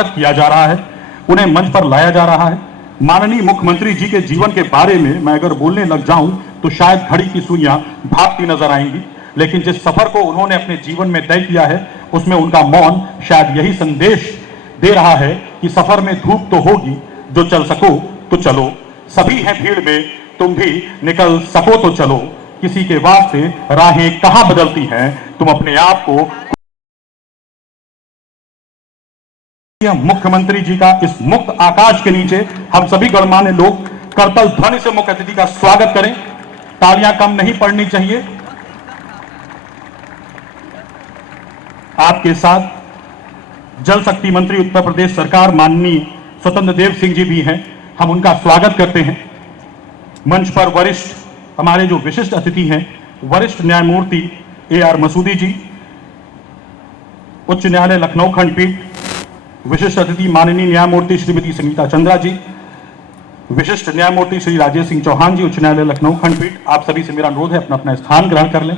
स्वागत किया जा रहा है, उन्हें मंच पर लाया जा रहा है। माननीय मुख्यमंत्री जी के जीवन के बारे में मैं अगर बोलने लग जाऊं तो शायद घड़ी की सुइयां भागती नजर आएंगी, लेकिन जिस सफर को उन्होंने अपने जीवन में तय किया है उसमें उनका मौन शायद यही संदेश दे रहा है कि सफर में धूप तो होगी, जो चल सको तो चलो, सभी हैं भीड़ में, तुम भी निकल सको तो चलो, किसी के वास्ते राहें कहां बदलती हैं, तुम अपने आप को। मुख्यमंत्री जी का इस मुक्त आकाश के नीचे हम सभी गणमान्य लोग करतल ध्वनि से मुख्य अतिथि का स्वागत करें। तालियां कम नहीं पड़नी चाहिए। आपके साथ जल शक्ति मंत्री उत्तर प्रदेश सरकार माननीय स्वतंत्र देव सिंह जी भी हैं, हम उनका स्वागत करते हैं। मंच पर वरिष्ठ हमारे जो विशिष्ट अतिथि हैं, वरिष्ठ न्यायमूर्ति AR मसूदी जी, उच्च न्यायालय लखनऊ खंडपीठ, विशिष्ट अतिथि माननीय न्यायमूर्ति श्रीमती संगीता चंद्रा जी, विशिष्ट न्यायमूर्ति श्री राजेश सिंह चौहान जी, उच्च न्यायालय लखनऊ खंडपीठ। आप सभी से मेरा अनुरोध है अपना अपना स्थान ग्रहण कर लें।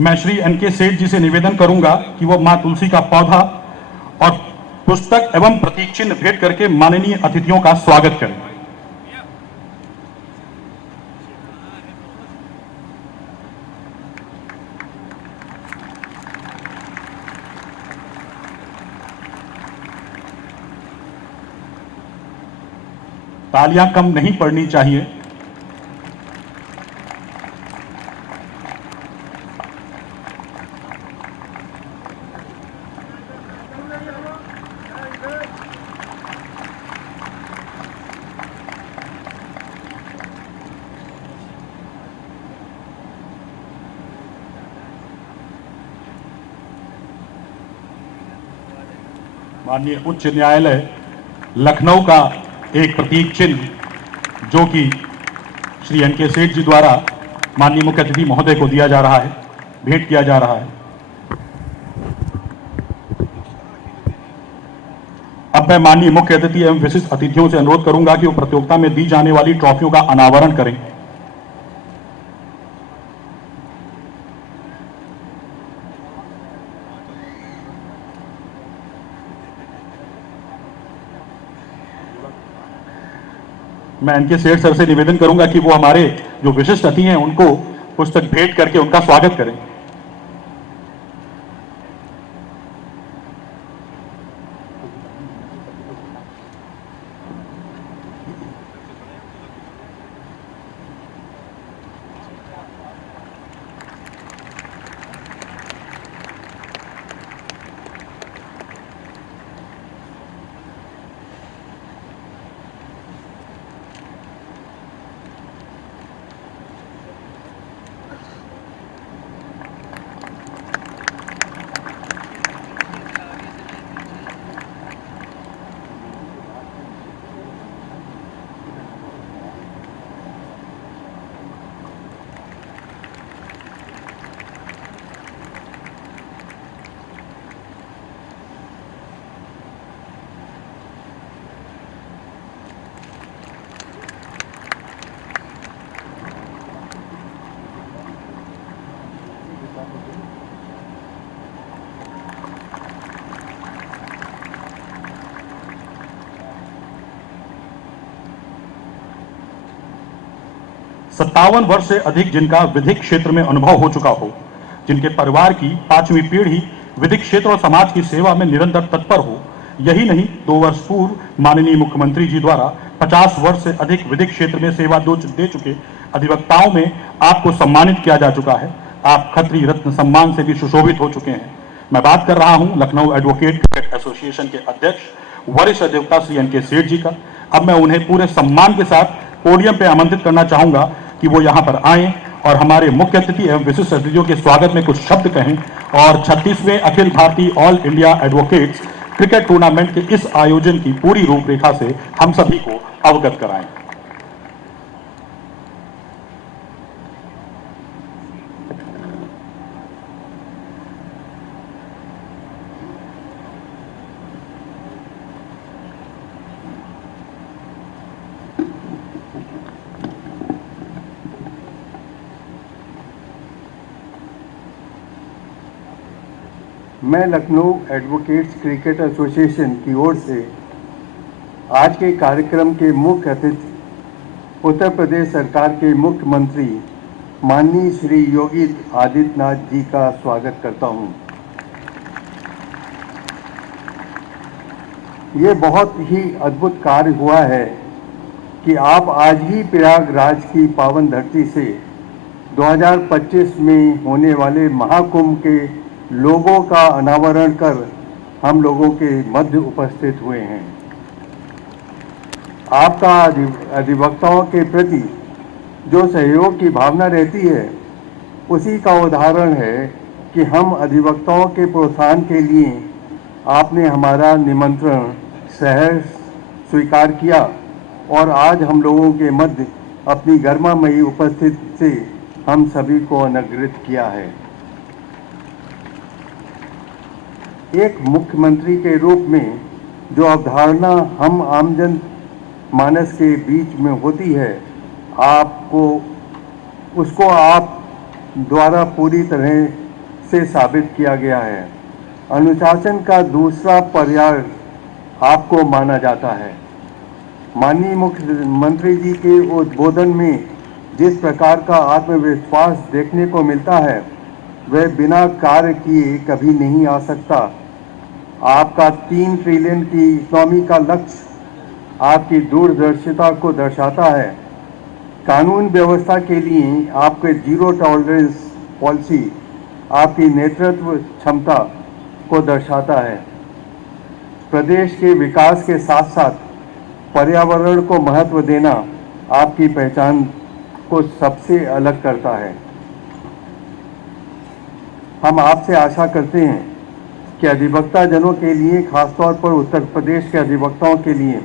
मैं श्री NK सेठ जी से निवेदन करूंगा कि वो मां तुलसी का पौधा और पुस्तक एवं प्रतीक चिन्ह भेंट करके माननीय अतिथियों का स्वागत करें। तालियां कम नहीं पड़नी चाहिए। माननीय उच्च न्यायालय लखनऊ का एक प्रतीक चिन्ह जो कि श्री NK सेठ जी द्वारा माननीय मुख्य अतिथि महोदय को दिया जा रहा है, भेंट किया जा रहा है। अब मैं माननीय मुख्य अतिथि एवं विशिष्ट अतिथियों से अनुरोध करूंगा कि वो प्रतियोगिता में दी जाने वाली ट्रॉफियों का अनावरण करें। मैं NK सेठ सर से निवेदन करूंगा कि वो हमारे जो विशिष्ट अतिथि हैं उनको पुस्तक भेंट करके उनका स्वागत करें। सत्तावन वर्ष से अधिक जिनका विधिक क्षेत्र में अनुभव हो चुका हो, जिनके परिवार की 5वीं पीढ़ी विधिक क्षेत्र और समाज की सेवा में निरंतर तत्पर हो, यही नहीं 2 वर्ष पूर्व माननीय मुख्यमंत्री जी द्वारा 50 वर्ष से अधिक विधिक क्षेत्र में सेवा दे चुके अधिवक्ताओं में आपको सम्मानित किया जा चुका है। आप खत्री रत्न सम्मान से भी सुशोभित हो चुके हैं। मैं बात कर रहा हूं लखनऊ एडवोकेट क्रिकेट एसोसिएशन के अध्यक्ष वरिष्ठ अधिवक्ता श्री NK सेठ जी का। अब मैं उन्हें पूरे सम्मान के साथ पोडियम पे आमंत्रित करना चाहूंगा कि वो यहां पर आएं और हमारे मुख्य अतिथि एवं विशिष्ट अतिथियों के स्वागत में कुछ शब्द कहें और 36वें Akhil Bharatiya all India advocates cricket tournament के इस आयोजन की पूरी रूपरेखा से हम सभी को अवगत कराएं। मैं लखनऊ एडवोकेट्स क्रिकेट एसोसिएशन की ओर से आज के कार्यक्रम के मुख्य अतिथि उत्तर प्रदेश सरकार के मुख्यमंत्री माननीय श्री योगी आदित्यनाथ जी का स्वागत करता हूं। ये बहुत ही अद्भुत कार्य हुआ है कि आप आज ही प्रयागराज की पावन धरती से 2025 में होने वाले महाकुंभ के लोगों का अनावरण कर हम लोगों के मध्य उपस्थित हुए हैं। आपका अधिवक्ताओं के प्रति जो सहयोग की भावना रहती है, उसी का उदाहरण है कि हम अधिवक्ताओं के प्रोत्साहन के लिए आपने हमारा निमंत्रण सहर्ष स्वीकार किया और आज हम लोगों के मध्य अपनी गरिमामयी उपस्थिति से हम सभी को अनुग्रहित किया है। एक मुख्यमंत्री के रूप में जो अवधारणा हम आमजन मानस के बीच में होती है, उसको आप द्वारा पूरी तरह से साबित किया गया है। अनुशासन का दूसरा पर्याय आपको माना जाता है। माननीय मुख्यमंत्री जी के उद्बोधन में जिस प्रकार का आत्मविश्वास देखने को मिलता है, वह बिना कार्य किए कभी नहीं आ सकता। आपका 3 ट्रिलियन की इकोनॉमी का लक्ष्य आपकी दूरदर्शिता को दर्शाता है। कानून व्यवस्था के लिए आपके जीरो टॉलरेंस पॉलिसी आपकी नेतृत्व क्षमता को दर्शाता है। प्रदेश के विकास के साथ साथ पर्यावरण को महत्व देना आपकी पहचान को सबसे अलग करता है। हम आपसे आशा करते हैं कि अधिवक्ता जनों के लिए, खासतौर पर उत्तर प्रदेश के अधिवक्ताओं के लिए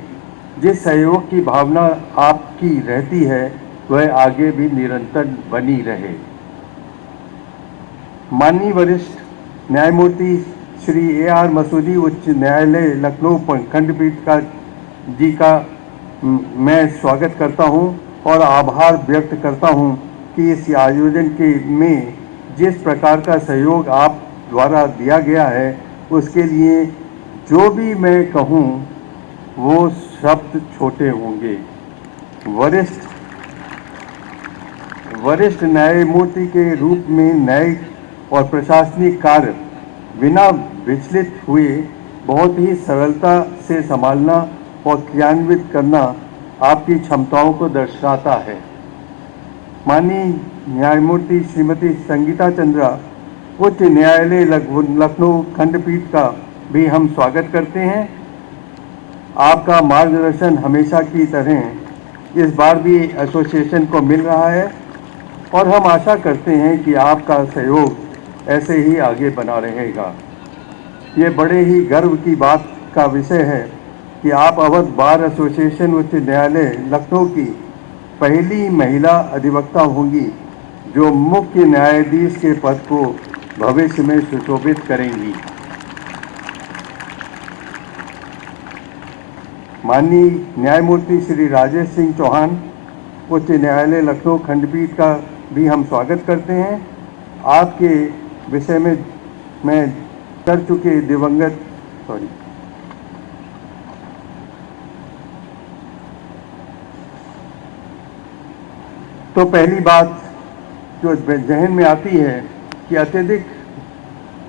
जिस सहयोग की भावना आपकी रहती है, वह आगे भी निरंतर बनी रहे। माननीय वरिष्ठ न्यायमूर्ति श्री AR मसूदी उच्च न्यायालय लखनऊ खंडपीठ का मैं स्वागत करता हूं और आभार व्यक्त करता हूं कि इस आयोजन में जिस प्रकार का सहयोग आप द्वारा दिया गया है, उसके लिए जो भी मैं कहूं वो शब्द छोटे होंगे। वरिष्ठ न्यायमूर्ति के रूप में न्यायिक और प्रशासनिक कार्य बिना विचलित हुए बहुत ही सरलता से संभालना और क्रियान्वित करना आपकी क्षमताओं को दर्शाता है। माननीय न्यायमूर्ति श्रीमती संगीता चंद्रा उच्च न्यायालय लखनऊ खंडपीठ का भी हम स्वागत करते हैं। आपका मार्गदर्शन हमेशा की तरह इस बार भी एसोसिएशन को मिल रहा है और हम आशा करते हैं कि आपका सहयोग ऐसे ही आगे बना रहेगा। ये बड़े ही गर्व की बात का विषय है कि आप अवध बार एसोसिएशन उच्च न्यायालय लखनऊ की पहली महिला अधिवक्ता होंगी जो मुख्य न्यायाधीश के पद को भविष्य में सुशोभित करेंगी। माननीय न्यायमूर्ति श्री राजेश सिंह चौहान उच्च न्यायालय लखनऊ खंडपीठ का भी हम स्वागत करते हैं। आपके विषय में मैं कर चुके तो पहली बात जो जहन में आती है कि अत्यधिक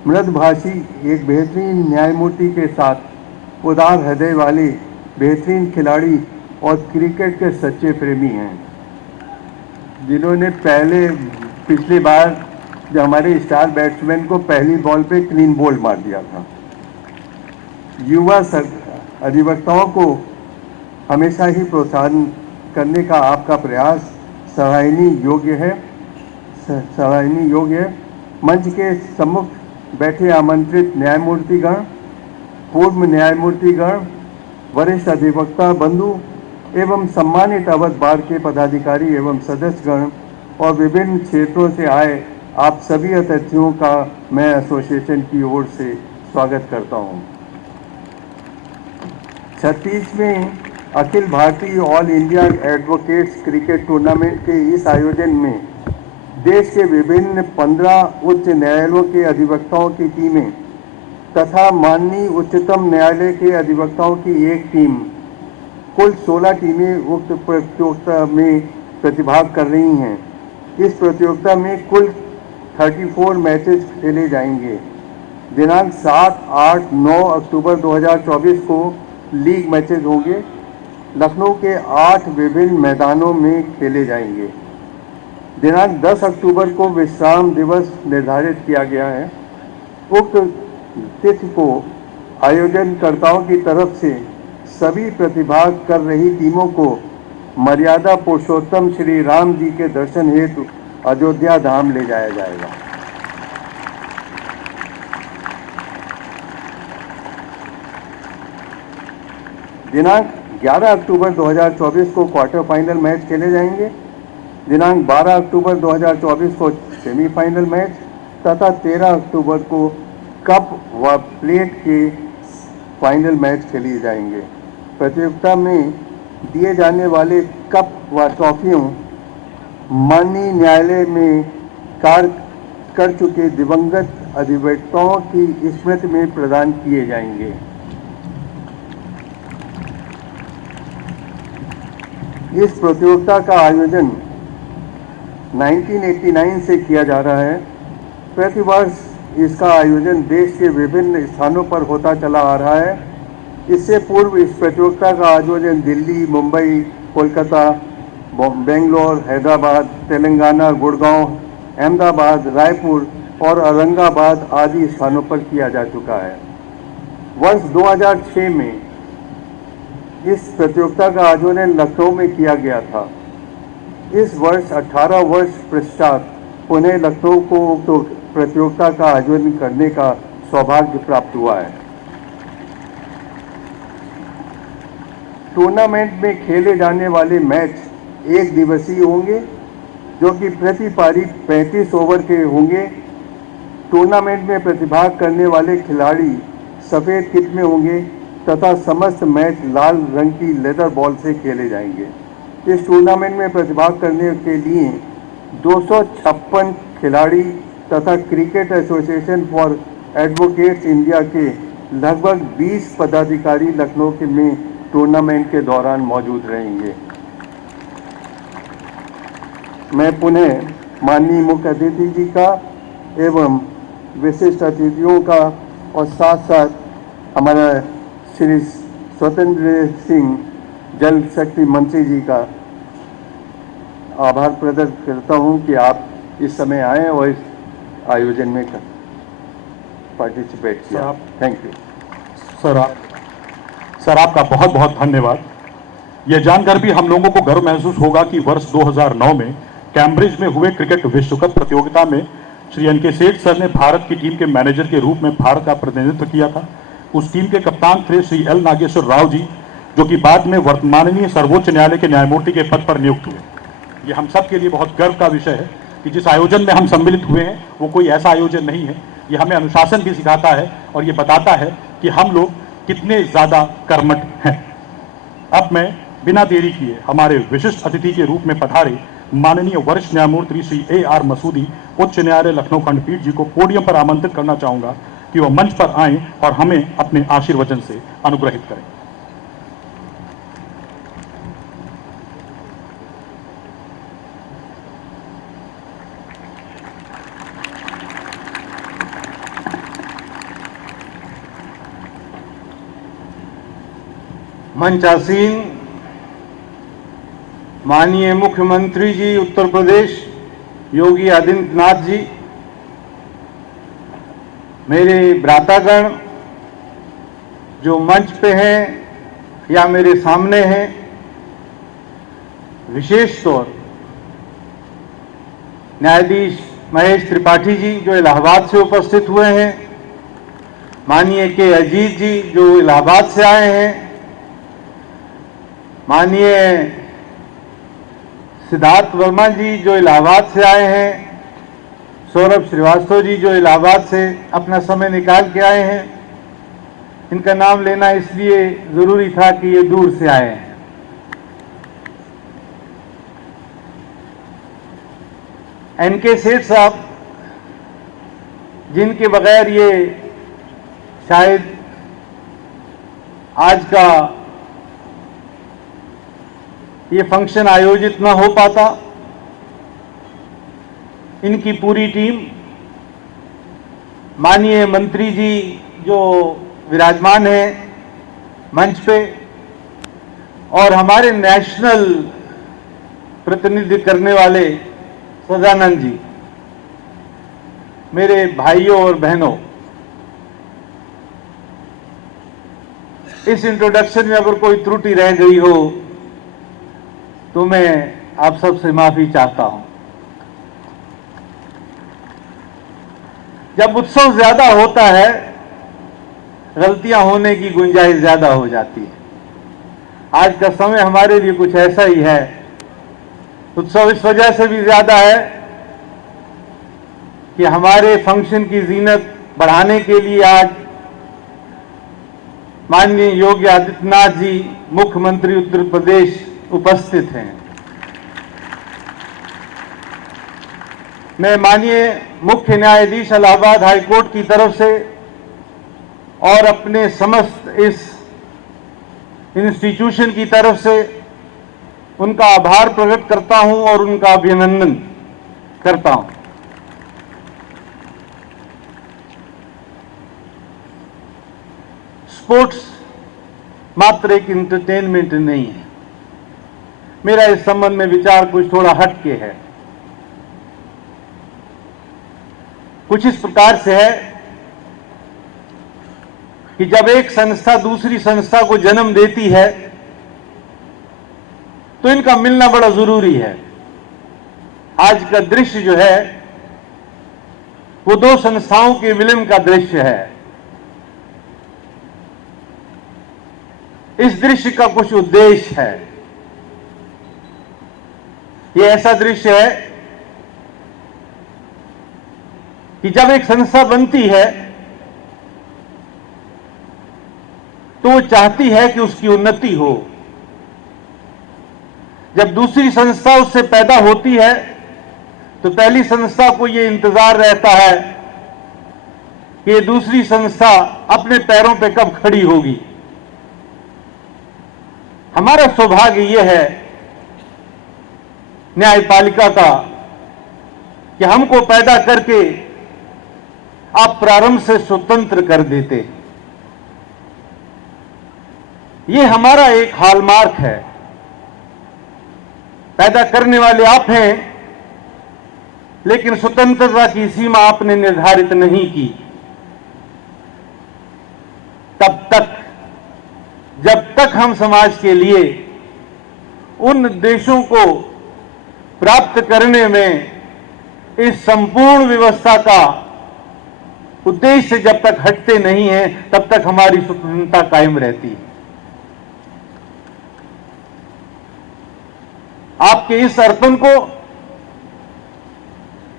मृदभाषी एक बेहतरीन न्यायमूर्ति के साथ उदार हृदय वाले बेहतरीन खिलाड़ी और क्रिकेट के सच्चे प्रेमी हैं, जिन्होंने पिछली बार जो हमारे स्टार बैट्समैन को पहली बॉल पे क्लीन बोल्ड मार दिया था। युवा अधिवक्ताओं को हमेशा ही प्रोत्साहन करने का आपका प्रयास सराहनीय योग्य है। मंच के सम्मुख बैठे आमंत्रित न्यायमूर्तिगण, पूर्व न्यायमूर्तिगण, वरिष्ठ अधिवक्ता बंधु एवं सम्मानित अवध बार के पदाधिकारी एवं सदस्यगण और विभिन्न क्षेत्रों से आए आप सभी अतिथियों का मैं एसोसिएशन की ओर से स्वागत करता हूं। 36वें Akhil Bharatiya all India advocates cricket tournament के इस आयोजन में देश के विभिन्न 15 उच्च न्यायालयों के अधिवक्ताओं की टीमें तथा माननीय उच्चतम न्यायालय के अधिवक्ताओं की एक टीम, कुल 16 टीमें उक्त प्रतियोगिता में प्रतिभाग कर रही हैं। इस प्रतियोगिता में कुल 34 मैचेस खेले जाएंगे। दिनांक 7, 8, 9 अक्टूबर 2024 को लीग मैचेस होंगे। लखनऊ के 8 विभिन्न मैदानों में खेले जाएंगे। दिनांक 10 अक्टूबर को विश्राम दिवस निर्धारित किया गया है। उक्त तिथि को आयोजनकर्ताओं की तरफ से सभी प्रतिभाग कर रही टीमों को मर्यादा पुरुषोत्तम श्री राम जी के दर्शन हेतु अयोध्या धाम ले जाया जाएगा। दिनांक 11 अक्टूबर 2024 को क्वार्टर फाइनल मैच खेले जाएंगे। दिनांक 12 अक्टूबर 2024 को सेमीफाइनल मैच तथा 13 अक्टूबर को कप व प्लेट के फाइनल मैच खेले जाएंगे। प्रतियोगिता में दिए जाने वाले कप व ट्रॉफियों माननीय न्यायालय में कार्य कर चुके दिवंगत अधिवक्ताओं की स्मृति में प्रदान किए जाएंगे। इस प्रतियोगिता का आयोजन 1989 से किया जा रहा है। प्रतिवर्ष इसका आयोजन देश के विभिन्न स्थानों पर होता चला आ रहा है। इससे पूर्व इस प्रतियोगिता का आयोजन दिल्ली, मुंबई, कोलकाता, बेंगलोर, हैदराबाद, तेलंगाना, गुड़गांव, अहमदाबाद, रायपुर और औरंगाबाद आदि स्थानों पर किया जा चुका है। वर्ष 2006 में इस प्रतियोगिता का आयोजन लखनऊ में किया गया था। इस वर्ष 18 वर्ष पश्चात पुनः लखनऊ को उक्त प्रतियोगिता का आयोजन करने का सौभाग्य प्राप्त हुआ है। टूर्नामेंट में खेले जाने वाले मैच एक दिवसीय होंगे, जो कि प्रति पारी 35 ओवर के होंगे। टूर्नामेंट में प्रतिभाग करने वाले खिलाड़ी सफ़ेद किट में होंगे तथा समस्त मैच लाल रंग की लेदर बॉल से खेले जाएंगे। इस टूर्नामेंट में प्रतिभाग करने के लिए 256 खिलाड़ी तथा cricket association for advocates India के लगभग 20 पदाधिकारी लखनऊ के में टूर्नामेंट के दौरान मौजूद रहेंगे। मैं पुनः माननीय मुख्य अतिथि जी का एवं विशिष्ट अतिथियों का और साथ साथ हमारा श्री स्वतंत्र सिंह जल शक्ति मंत्री जी का आभार प्रकट करता हूं कि आप इस समय आए और इस आयोजन में पार्टिसिपेट किया। थैंक यू सर, आपका बहुत बहुत धन्यवाद। यह जानकर भी हम लोगों को गर्व महसूस होगा कि वर्ष 2009 में कैम्ब्रिज में हुए क्रिकेट विश्व कप प्रतियोगिता में श्री एन.के. सेठ सर ने भारत की टीम के मैनेजर के रूप में भारत का प्रतिनिधित्व किया था। उस टीम के कप्तान थे श्री एल. नागेश्वर राव जी, जो कि बाद में वर्तमाननीय सर्वोच्च न्यायालय के न्यायमूर्ति के पद पर नियुक्त हुए। ये हम सब के लिए बहुत गर्व का विषय है कि जिस आयोजन में हम सम्मिलित हुए हैं वो कोई ऐसा आयोजन नहीं है। ये हमें अनुशासन भी सिखाता है और ये बताता है कि हम लोग कितने ज़्यादा कर्मठ हैं। अब मैं बिना देरी किए हमारे विशिष्ट अतिथि के रूप में पधारे माननीय वरिष्ठ न्यायमूर्ति श्री A.R. मसूदी, उच्च न्यायालय लखनऊ खंडपीठ जी को पोडियम पर आमंत्रित करना चाहूँगा कि वह मंच पर आएं और हमें अपने आशीर्वचन से अनुग्रहित करें। मंचासीन माननीय मुख्यमंत्री जी उत्तर प्रदेश योगी आदित्यनाथ जी, मेरे भ्रातागण जो मंच पे हैं या मेरे सामने हैं, विशेष तौर न्यायाधीश महेश त्रिपाठी जी जो इलाहाबाद से उपस्थित हुए हैं, माननीय के अजीत जी जो इलाहाबाद से आए हैं, माननीय सिद्धार्थ वर्मा जी जो इलाहाबाद से आए हैं, सौरभ श्रीवास्तव जी जो इलाहाबाद से अपना समय निकाल के आए हैं। इनका नाम लेना इसलिए ज़रूरी था कि ये दूर से आए हैं। एन.के. सेठ साहब, जिनके बगैर ये शायद आज का ये फंक्शन आयोजित न हो पाता। इनकी पूरी टीम, माननीय मंत्री जी जो विराजमान हैं मंच पे, और हमारे नेशनल प्रतिनिधित्व करने वाले सदानंद जी, मेरे भाइयों और बहनों, इस इंट्रोडक्शन में अगर कोई त्रुटि रह गई हो तो मैं आप सबसे माफी चाहता हूं। जब उत्सव ज्यादा होता है, गलतियां होने की गुंजाइश ज्यादा हो जाती है। आज का समय हमारे लिए कुछ ऐसा ही है। उत्सव इस वजह से भी ज्यादा है कि हमारे फंक्शन की जीनत बढ़ाने के लिए आज माननीय योगी आदित्यनाथ जी, मुख्यमंत्री उत्तर प्रदेश, उपस्थित हैं। मैं माननीय मुख्य न्यायाधीश इलाहाबाद हाई कोर्ट की तरफ से और अपने समस्त इस इंस्टीट्यूशन की तरफ से उनका आभार प्रकट करता हूं और उनका अभिनंदन करता हूं। स्पोर्ट्स मात्र एक एंटरटेनमेंट नहीं है। मेरा इस संबंध में विचार कुछ थोड़ा हटके है। कुछ इस प्रकार से है कि जब एक संस्था दूसरी संस्था को जन्म देती है तो इनका मिलना बड़ा जरूरी है। आज का दृश्य जो है वो दो संस्थाओं के विलय का दृश्य है। इस दृश्य का कुछ उद्देश्य है। ये ऐसा दृश्य है कि जब एक संस्था बनती है तो वो चाहती है कि उसकी उन्नति हो। जब दूसरी संस्था उससे पैदा होती है तो पहली संस्था को ये इंतजार रहता है कि ये दूसरी संस्था अपने पैरों पे कब खड़ी होगी। हमारा सौभाग्य यह है न्यायपालिका का कि हमको पैदा करके आप प्रारंभ से स्वतंत्र कर देते। ये हमारा एक हॉलमार्क है। पैदा करने वाले आप हैं, लेकिन स्वतंत्रता की सीमा आपने निर्धारित नहीं की। तब तक, जब तक हम समाज के लिए उन उद्देश्यों को प्राप्त करने में इस संपूर्ण व्यवस्था का उद्देश्य से जब तक हटते नहीं हैं, तब तक हमारी स्वतंत्रता कायम रहती है। आपके इस अर्पण को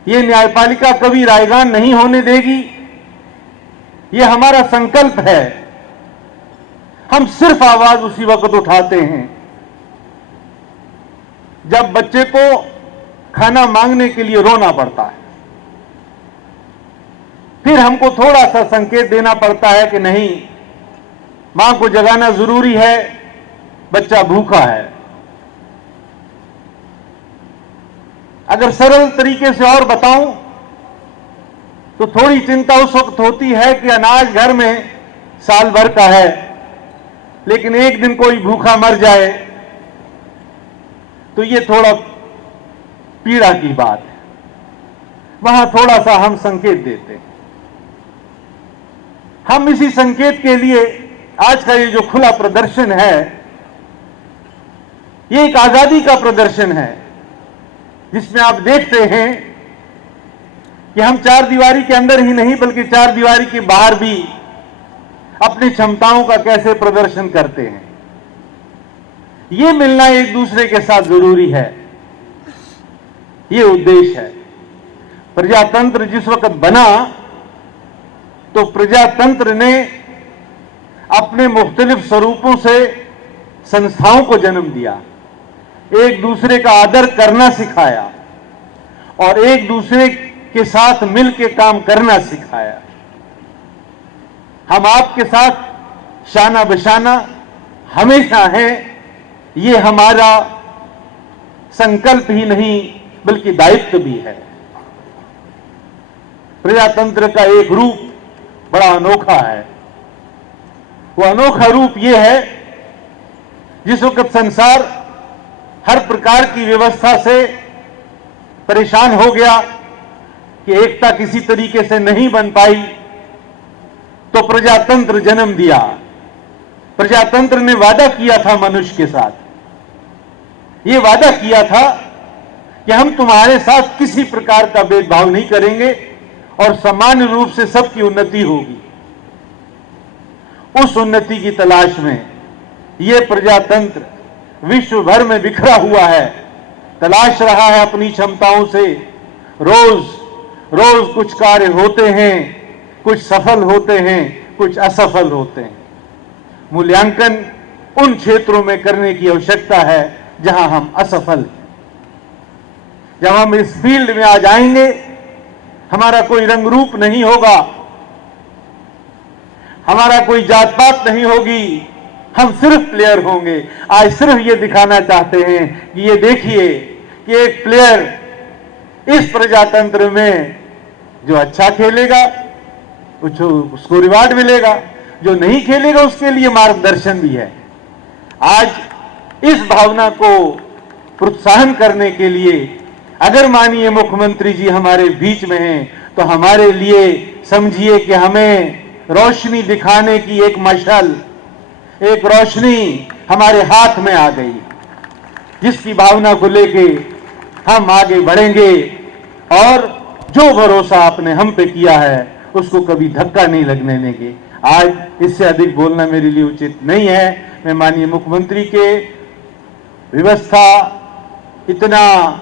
यह न्यायपालिका कभी रायगान नहीं होने देगी। यह हमारा संकल्प है। हम सिर्फ आवाज उसी वक्त उठाते हैं जब बच्चे को खाना मांगने के लिए रोना पड़ता है। फिर हमको थोड़ा सा संकेत देना पड़ता है कि नहीं, मां को जगाना जरूरी है, बच्चा भूखा है। अगर सरल तरीके से और बताऊं तो थोड़ी चिंता उस वक्त होती है कि अनाज घर में साल भर का है, लेकिन एक दिन कोई भूखा मर जाए तो ये थोड़ा पीड़ा की बात है। वहां थोड़ा सा हम संकेत देते हैं। हम इसी संकेत के लिए आज का ये जो खुला प्रदर्शन है, ये एक आजादी का प्रदर्शन है, जिसमें आप देखते हैं कि हम चार दीवारी के अंदर ही नहीं बल्कि चार दीवारी के बाहर भी अपनी क्षमताओं का कैसे प्रदर्शन करते हैं। ये मिलना एक दूसरे के साथ जरूरी है। ये उद्देश्य है। प्रजातंत्र जिस वक्त बना तो प्रजातंत्र ने अपने मुख्तलिफ स्वरूपों से संस्थाओं को जन्म दिया, एक दूसरे का आदर करना सिखाया और एक दूसरे के साथ मिलकर काम करना सिखाया। हम आपके साथ शाना बशाना हमेशा हैं। ये हमारा संकल्प ही नहीं बल्कि दायित्व भी है। प्रजातंत्र का एक रूप बड़ा अनोखा है। वो अनोखा रूप ये है जिस वक्त संसार हर प्रकार की व्यवस्था से परेशान हो गया कि एकता किसी तरीके से नहीं बन पाई, तो प्रजातंत्र जन्म दिया। प्रजातंत्र ने वादा किया था मनुष्य के साथ, ये वादा किया था कि हम तुम्हारे साथ किसी प्रकार का भेदभाव नहीं करेंगे और सामान्य रूप से सबकी उन्नति होगी। उस उन्नति की तलाश में यह प्रजातंत्र विश्व भर में बिखरा हुआ है, तलाश रहा है अपनी क्षमताओं से। रोज रोज कुछ कार्य होते हैं, कुछ सफल होते हैं, कुछ असफल होते हैं। मूल्यांकन उन क्षेत्रों में करने की आवश्यकता है जहां हम असफल हैं। जब हम इस फील्ड में आ जाएंगे, हमारा कोई रंग रूप नहीं होगा, हमारा कोई जात पात नहीं होगी, हम सिर्फ प्लेयर होंगे। आज सिर्फ ये दिखाना चाहते हैं कि ये देखिए कि एक प्लेयर इस प्रजातंत्र में जो अच्छा खेलेगा उसको रिवार्ड मिलेगा, जो नहीं खेलेगा उसके लिए मार्गदर्शन भी है। आज इस भावना को प्रोत्साहन करने के लिए अगर माननीय मुख्यमंत्री जी हमारे बीच में हैं, तो हमारे लिए समझिए कि हमें रोशनी दिखाने की एक मशाल, एक रोशनी हमारे हाथ में आ गई, जिसकी भावना को लेके हम आगे बढ़ेंगे और जो भरोसा आपने हम पे किया है उसको कभी धक्का नहीं लगने देंगे। आज इससे अधिक बोलना मेरे लिए उचित नहीं है। मैं माननीय मुख्यमंत्री के व्यवस्था इतना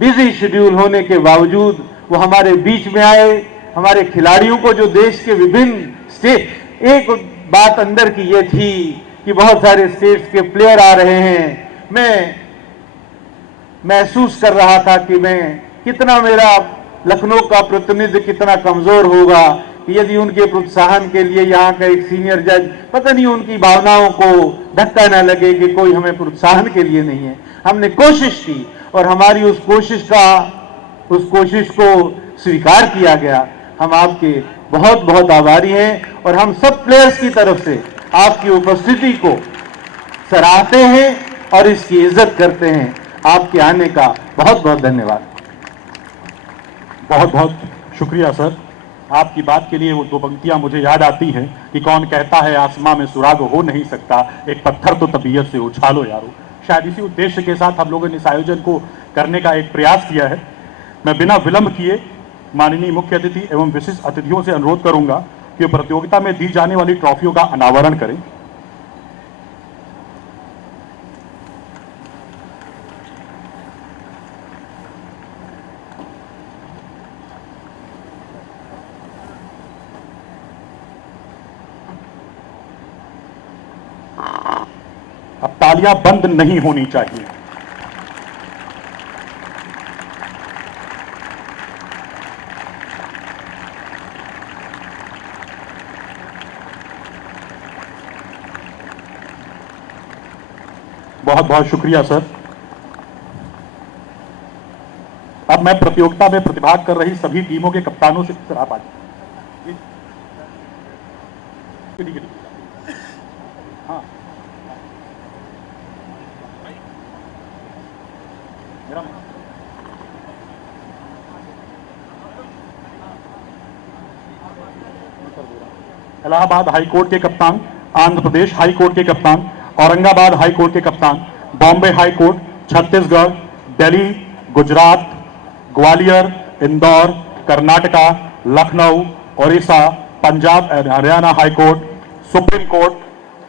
बिजी शेड्यूल होने के बावजूद वो हमारे बीच में आए। हमारे खिलाड़ियों को जो देश के विभिन्न स्टेट, एक बात अंदर की ये थी कि बहुत सारे स्टेट्स के प्लेयर आ रहे हैं। मैं महसूस कर रहा था कि मैं कितना, मेरा लखनऊ का प्रतिनिधि कितना कमजोर होगा यदि उनके प्रोत्साहन के लिए यहाँ का एक सीनियर जज, पता नहीं उनकी भावनाओं को धक्का न लगे कि कोई हमें प्रोत्साहन के लिए नहीं है। हमने कोशिश की और हमारी उस कोशिश को स्वीकार किया गया। हम आपके बहुत बहुत आभारी हैं और हम सब प्लेयर्स की तरफ से आपकी उपस्थिति को सराहते हैं और इसकी इज्जत करते हैं। आपके आने का बहुत बहुत धन्यवाद। बहुत बहुत शुक्रिया सर। आपकी बात के लिए वो दो पंक्तियां मुझे याद आती हैं कि कौन कहता है आसमां में सुराग हो नहीं सकता, एक पत्थर तो तबीयत से उछालो यारो। शायद इसी उद्देश्य के साथ हम लोगों ने इस आयोजन को करने का एक प्रयास किया है। मैं बिना विलंब किए माननीय मुख्य अतिथि एवं विशिष्ट अतिथियों से अनुरोध करूंगा कि प्रतियोगिता में दी जाने वाली ट्रॉफियों का अनावरण करें। अब तालियां बंद नहीं होनी चाहिए। बहुत बहुत शुक्रिया सर। अब मैं प्रतियोगिता में प्रतिभाग कर रही सभी टीमों के कप्तानों से, सर आप आ जाइए। हाँ, इलाहाबाद हाई कोर्ट के कप्तान, आंध्र प्रदेश हाई कोर्ट के कप्तान, औरंगाबाद हाई कोर्ट के कप्तान, Bombay high court, Chhattisgarh, Delhi, Gujarat, Gwalior, Indore, Karnataka, Lucknow, Odisha, Punjab and Haryana high court, supreme court,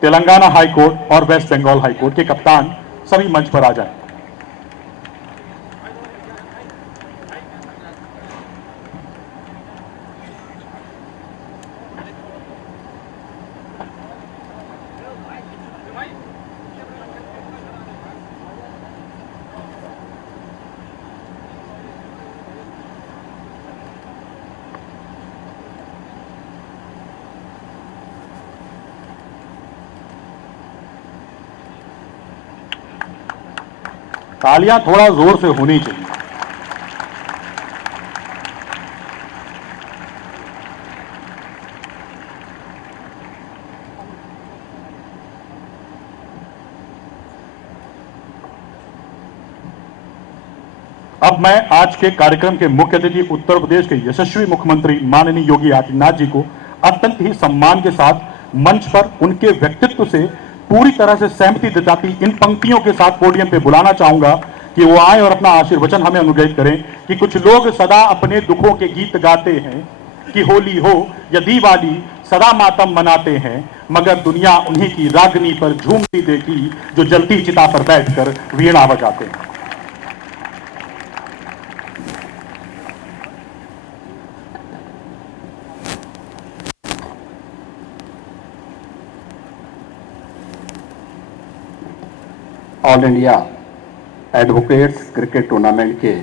Telangana high court और वेस्ट बंगाल हाई कोर्ट के कप्तान सभी मंच पर आ जाएं। तालियां थोड़ा जोर से होनी चाहिए। अब मैं आज के कार्यक्रम के मुख्य अतिथि उत्तर प्रदेश के यशस्वी मुख्यमंत्री माननीय योगी आदित्यनाथ जी को अत्यंत ही सम्मान के साथ मंच पर उनके व्यक्तित्व से पूरी तरह से सहमति जताती इन पंक्तियों के साथ पोडियम पे बुलाना चाहूंगा कि वो आए और अपना आशीर्वचन हमें अनुग्रहित करें कि कुछ लोग सदा अपने दुखों के गीत गाते हैं कि होली हो या दिवाली सदा मातम मनाते हैं, मगर दुनिया उन्हीं की रागनी पर झूमती देखी जो जलती चिता पर बैठकर वीणा बजाते हैं। All India advocates cricket tournament के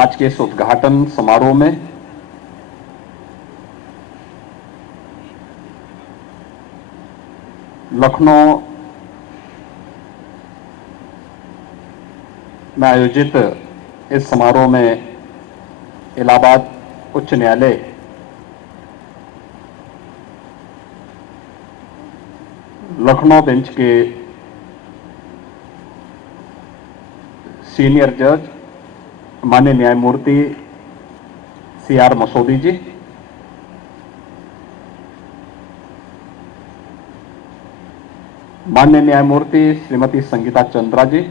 आज के इस उद्घाटन समारोह में लखनऊ में आयोजित इस समारोह में इलाहाबाद उच्च न्यायालय लखनऊ बेंच के सीनियर जज माननीय न्यायमूर्ति CR मसौदी जी, माननीय न्यायमूर्ति श्रीमती संगीता चंद्रा जी,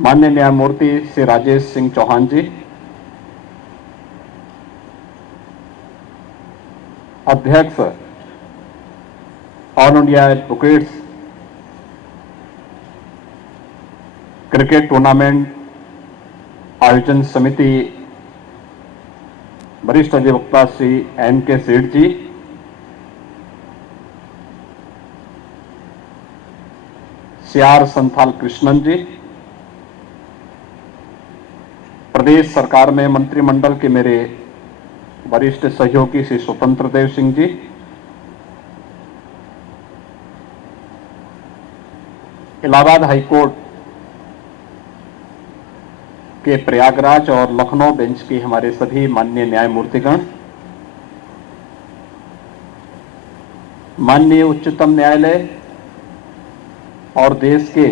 माननीय न्यायमूर्ति श्री राजेश सिंह चौहान जी, अध्यक्ष all India advocates cricket tournament आयोजन समिति वरिष्ठ अधिवक्ता श्री NK सेठ जी, CR संथाल कृष्णन जी, प्रदेश सरकार में मंत्रिमंडल के मेरे वरिष्ठ सहयोगी श्री स्वतंत्र देव सिंह जी, इलाहाबाद हाईकोर्ट के प्रयागराज और लखनऊ बेंच के हमारे सभी माननीय न्यायमूर्तिगण, माननीय उच्चतम न्यायालय और देश के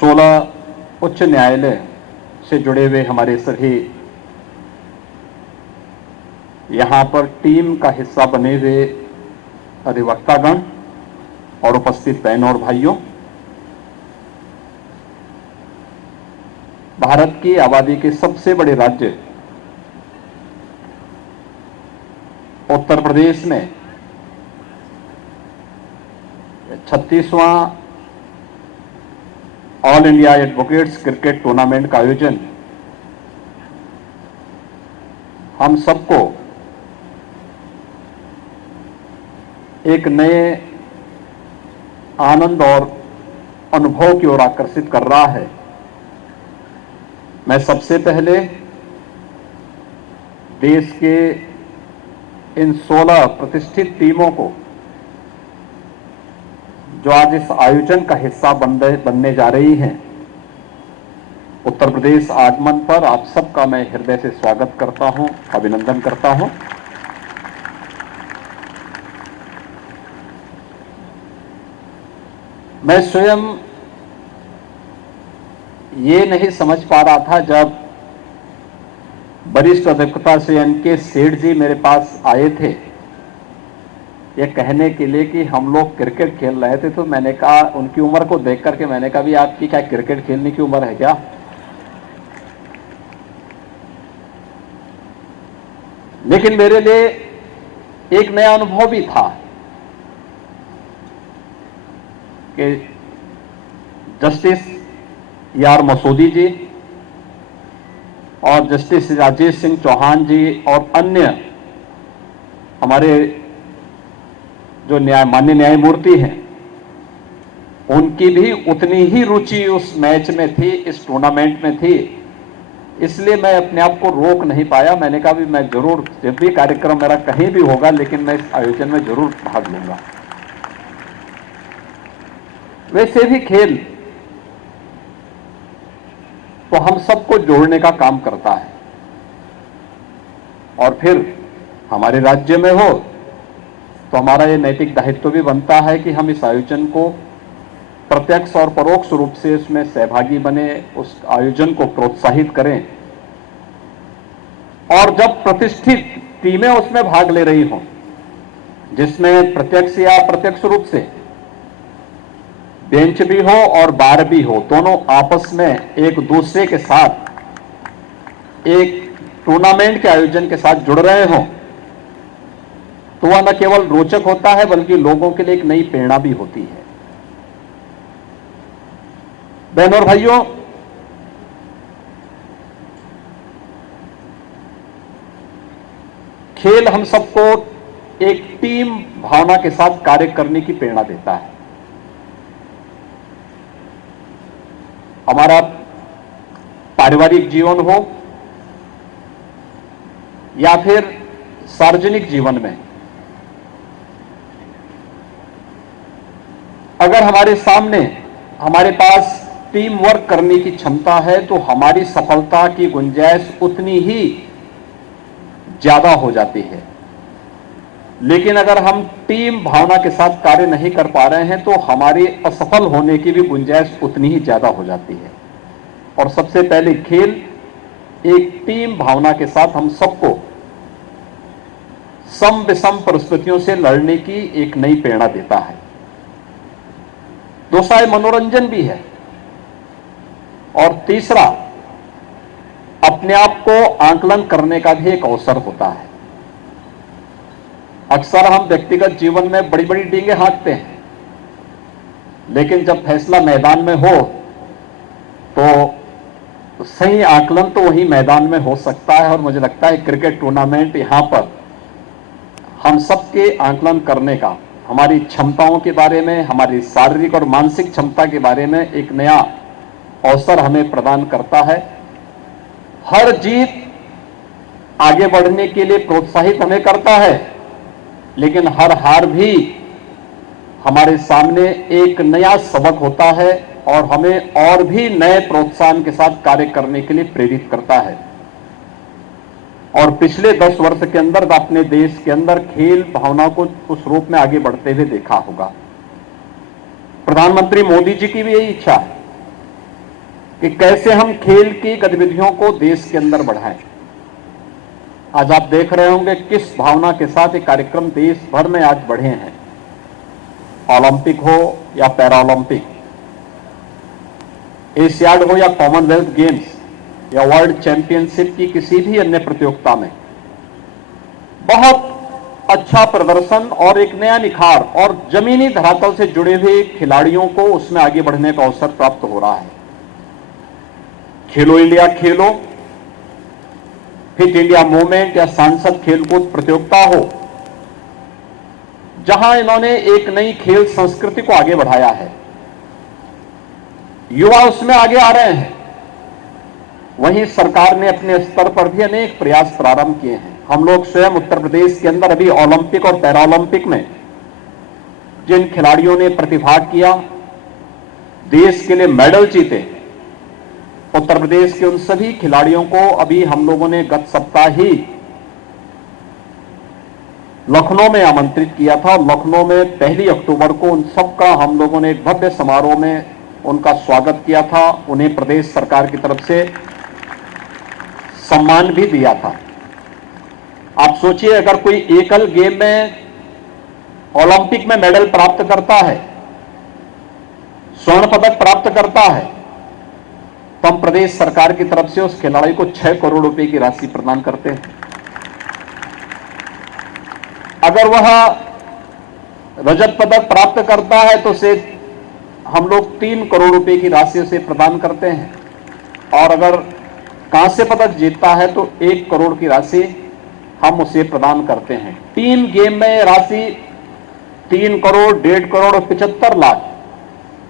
16 उच्च न्यायालय से जुड़े हुए हमारे सभी यहां पर टीम का हिस्सा बने हुए अधिवक्तागण और उपस्थित बहनों और भाइयों, भारत की आबादी के सबसे बड़े राज्य उत्तर प्रदेश में 36वां all India advocates cricket tournament का आयोजन हम सबको एक नए आनंद और अनुभव की ओर आकर्षित कर रहा है। मैं सबसे पहले देश के इन 16 प्रतिष्ठित टीमों को जो आज इस आयोजन का हिस्सा बनने जा रही हैं, उत्तर प्रदेश आगमन पर आप सबका मैं हृदय से स्वागत करता हूं, अभिनंदन करता हूं। मैं स्वयं ये नहीं समझ पा रहा था जब वरिष्ठ अधिवक्ता श्री NK सेठ जी मेरे पास आए थे ये कहने के लिए कि हम लोग क्रिकेट खेल रहे थे, तो मैंने कहा, उनकी उम्र को देख करके मैंने कहा भी आपकी क्या क्रिकेट खेलने की उम्र है क्या? लेकिन मेरे लिए एक नया अनुभव भी था कि जस्टिस ER मसौदी जी और जस्टिस राजेश सिंह चौहान जी और अन्य हमारे जो माननीय न्यायमूर्ति हैं, उनकी भी उतनी ही रुचि उस मैच में थी, इस टूर्नामेंट में थी, इसलिए मैं अपने आप को रोक नहीं पाया। मैंने कहा भी मैं जरूर, जब भी कार्यक्रम मेरा कहीं भी होगा, लेकिन मैं इस आयोजन में जरूर भाग लूंगा। वैसे भी खेल तो हम सबको जोड़ने का काम करता है, और फिर हमारे राज्य में हो तो हमारा ये नैतिक दायित्व भी बनता है कि हम इस आयोजन को प्रत्यक्ष और परोक्ष रूप से उसमें सहभागी बने, उस आयोजन को प्रोत्साहित करें, और जब प्रतिष्ठित टीमें उसमें भाग ले रही हों, जिसमें प्रत्यक्ष या अप्रत्यक्ष रूप से बेंच भी हो और बार भी हो, दोनों आपस में एक दूसरे के साथ एक टूर्नामेंट के आयोजन के साथ जुड़ रहे हों, तो वह न केवल रोचक होता है बल्कि लोगों के लिए एक नई प्रेरणा भी होती है। बहनों और भाइयों, खेल हम सबको एक टीम भावना के साथ कार्य करने की प्रेरणा देता है। हमारा पारिवारिक जीवन हो या फिर सार्वजनिक जीवन में, अगर हमारे सामने हमारे पास टीम वर्क करने की क्षमता है तो हमारी सफलता की गुंजाइश उतनी ही ज्यादा हो जाती है। लेकिन अगर हम टीम भावना के साथ कार्य नहीं कर पा रहे हैं तो हमारी असफल होने की भी गुंजाइश उतनी ही ज्यादा हो जाती है। और सबसे पहले खेल एक टीम भावना के साथ हम सबको सम विषम परिस्थितियों से लड़ने की एक नई प्रेरणा देता है। दूसरा मनोरंजन भी है, और तीसरा अपने आप को आंकलन करने का भी एक अवसर होता है। अक्सर हम व्यक्तिगत जीवन में बड़ी बड़ी डींगे हाँकते हैं, लेकिन जब फैसला मैदान में हो तो सही आकलन तो वही मैदान में हो सकता है। और मुझे लगता है क्रिकेट टूर्नामेंट यहां पर हम सबके आकलन करने का, हमारी क्षमताओं के बारे में, हमारी शारीरिक और मानसिक क्षमता के बारे में एक नया अवसर हमें प्रदान करता है। हर जीत आगे बढ़ने के लिए प्रोत्साहित हमें करता है, लेकिन हर हार भी हमारे सामने एक नया सबक होता है और हमें और भी नए प्रोत्साहन के साथ कार्य करने के लिए प्रेरित करता है। और पिछले 10 वर्ष के अंदर अपने देश के अंदर खेल भावना को उस रूप में आगे बढ़ते हुए देखा होगा। प्रधानमंत्री मोदी जी की भी यही इच्छा है कि कैसे हम खेल की गतिविधियों को देश के अंदर बढ़ाएं। आज आप देख रहे होंगे किस भावना के साथ ये कार्यक्रम देश भर में आज बढ़े हैं। ओलंपिक हो या पैरालंपिक, एशियाड हो या कॉमनवेल्थ गेम्स या वर्ल्ड चैंपियनशिप की किसी भी अन्य प्रतियोगिता में बहुत अच्छा प्रदर्शन और एक नया निखार और जमीनी धरातल से जुड़े हुए खिलाड़ियों को उसमें आगे बढ़ने का अवसर प्राप्त हो रहा है। खेलो इंडिया खेलो, फिट इंडिया मूवमेंट या सांसद खेलकूद प्रतियोगिता हो, जहां इन्होंने एक नई खेल संस्कृति को आगे बढ़ाया है, युवा उसमें आगे आ रहे हैं। वहीं सरकार ने अपने स्तर पर भी अनेक प्रयास प्रारंभ किए हैं। हम लोग स्वयं उत्तर प्रदेश के अंदर अभी ओलंपिक और पैरालंपिक में जिन खिलाड़ियों ने प्रतिभाग किया, देश के लिए मेडल जीते, उत्तर प्रदेश के उन सभी खिलाड़ियों को अभी हम लोगों ने गत सप्ताह ही लखनऊ में आमंत्रित किया था। लखनऊ में 1 अक्टूबर को उन सबका हम लोगों ने एक भव्य समारोह में उनका स्वागत किया था। उन्हें प्रदेश सरकार की तरफ से सम्मान भी दिया था। आप सोचिए, अगर कोई एकल गेम में ओलंपिक में मेडल प्राप्त करता है, स्वर्ण पदक प्राप्त करता है, तो हम प्रदेश सरकार की तरफ से उस खिलाड़ी को 6 करोड़ रुपए की राशि प्रदान करते हैं। अगर वह रजत पदक प्राप्त करता है तो उसे हम लोग 3 करोड़ रुपए की राशि उसे प्रदान करते हैं, और अगर कांस्य पदक जीतता है तो 1 करोड़ की राशि हम उसे प्रदान करते हैं। टीम गेम में राशि 3 करोड़, 1.5 करोड़ और 75 लाख,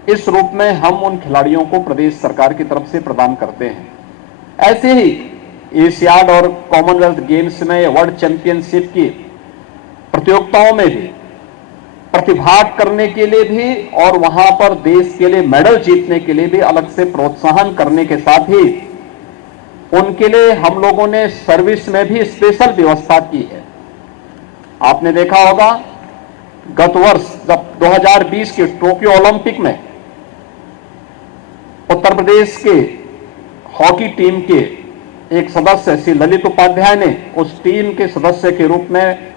इस रूप में हम उन खिलाड़ियों को प्रदेश सरकार की तरफ से प्रदान करते हैं। ऐसे ही एशियाड और कॉमनवेल्थ गेम्स में, वर्ल्ड चैंपियनशिप की प्रतियोगिताओं में भी प्रतिभाग करने के लिए भी और वहां पर देश के लिए मेडल जीतने के लिए भी अलग से प्रोत्साहन करने के साथ ही उनके लिए हम लोगों ने सर्विस में भी स्पेशल व्यवस्था की है। आपने देखा होगा गत वर्ष जब 2020 के टोक्यो ओलंपिक में उत्तर प्रदेश के हॉकी टीम के एक सदस्य श्री ललित उपाध्याय ने उस टीम के सदस्य के रूप में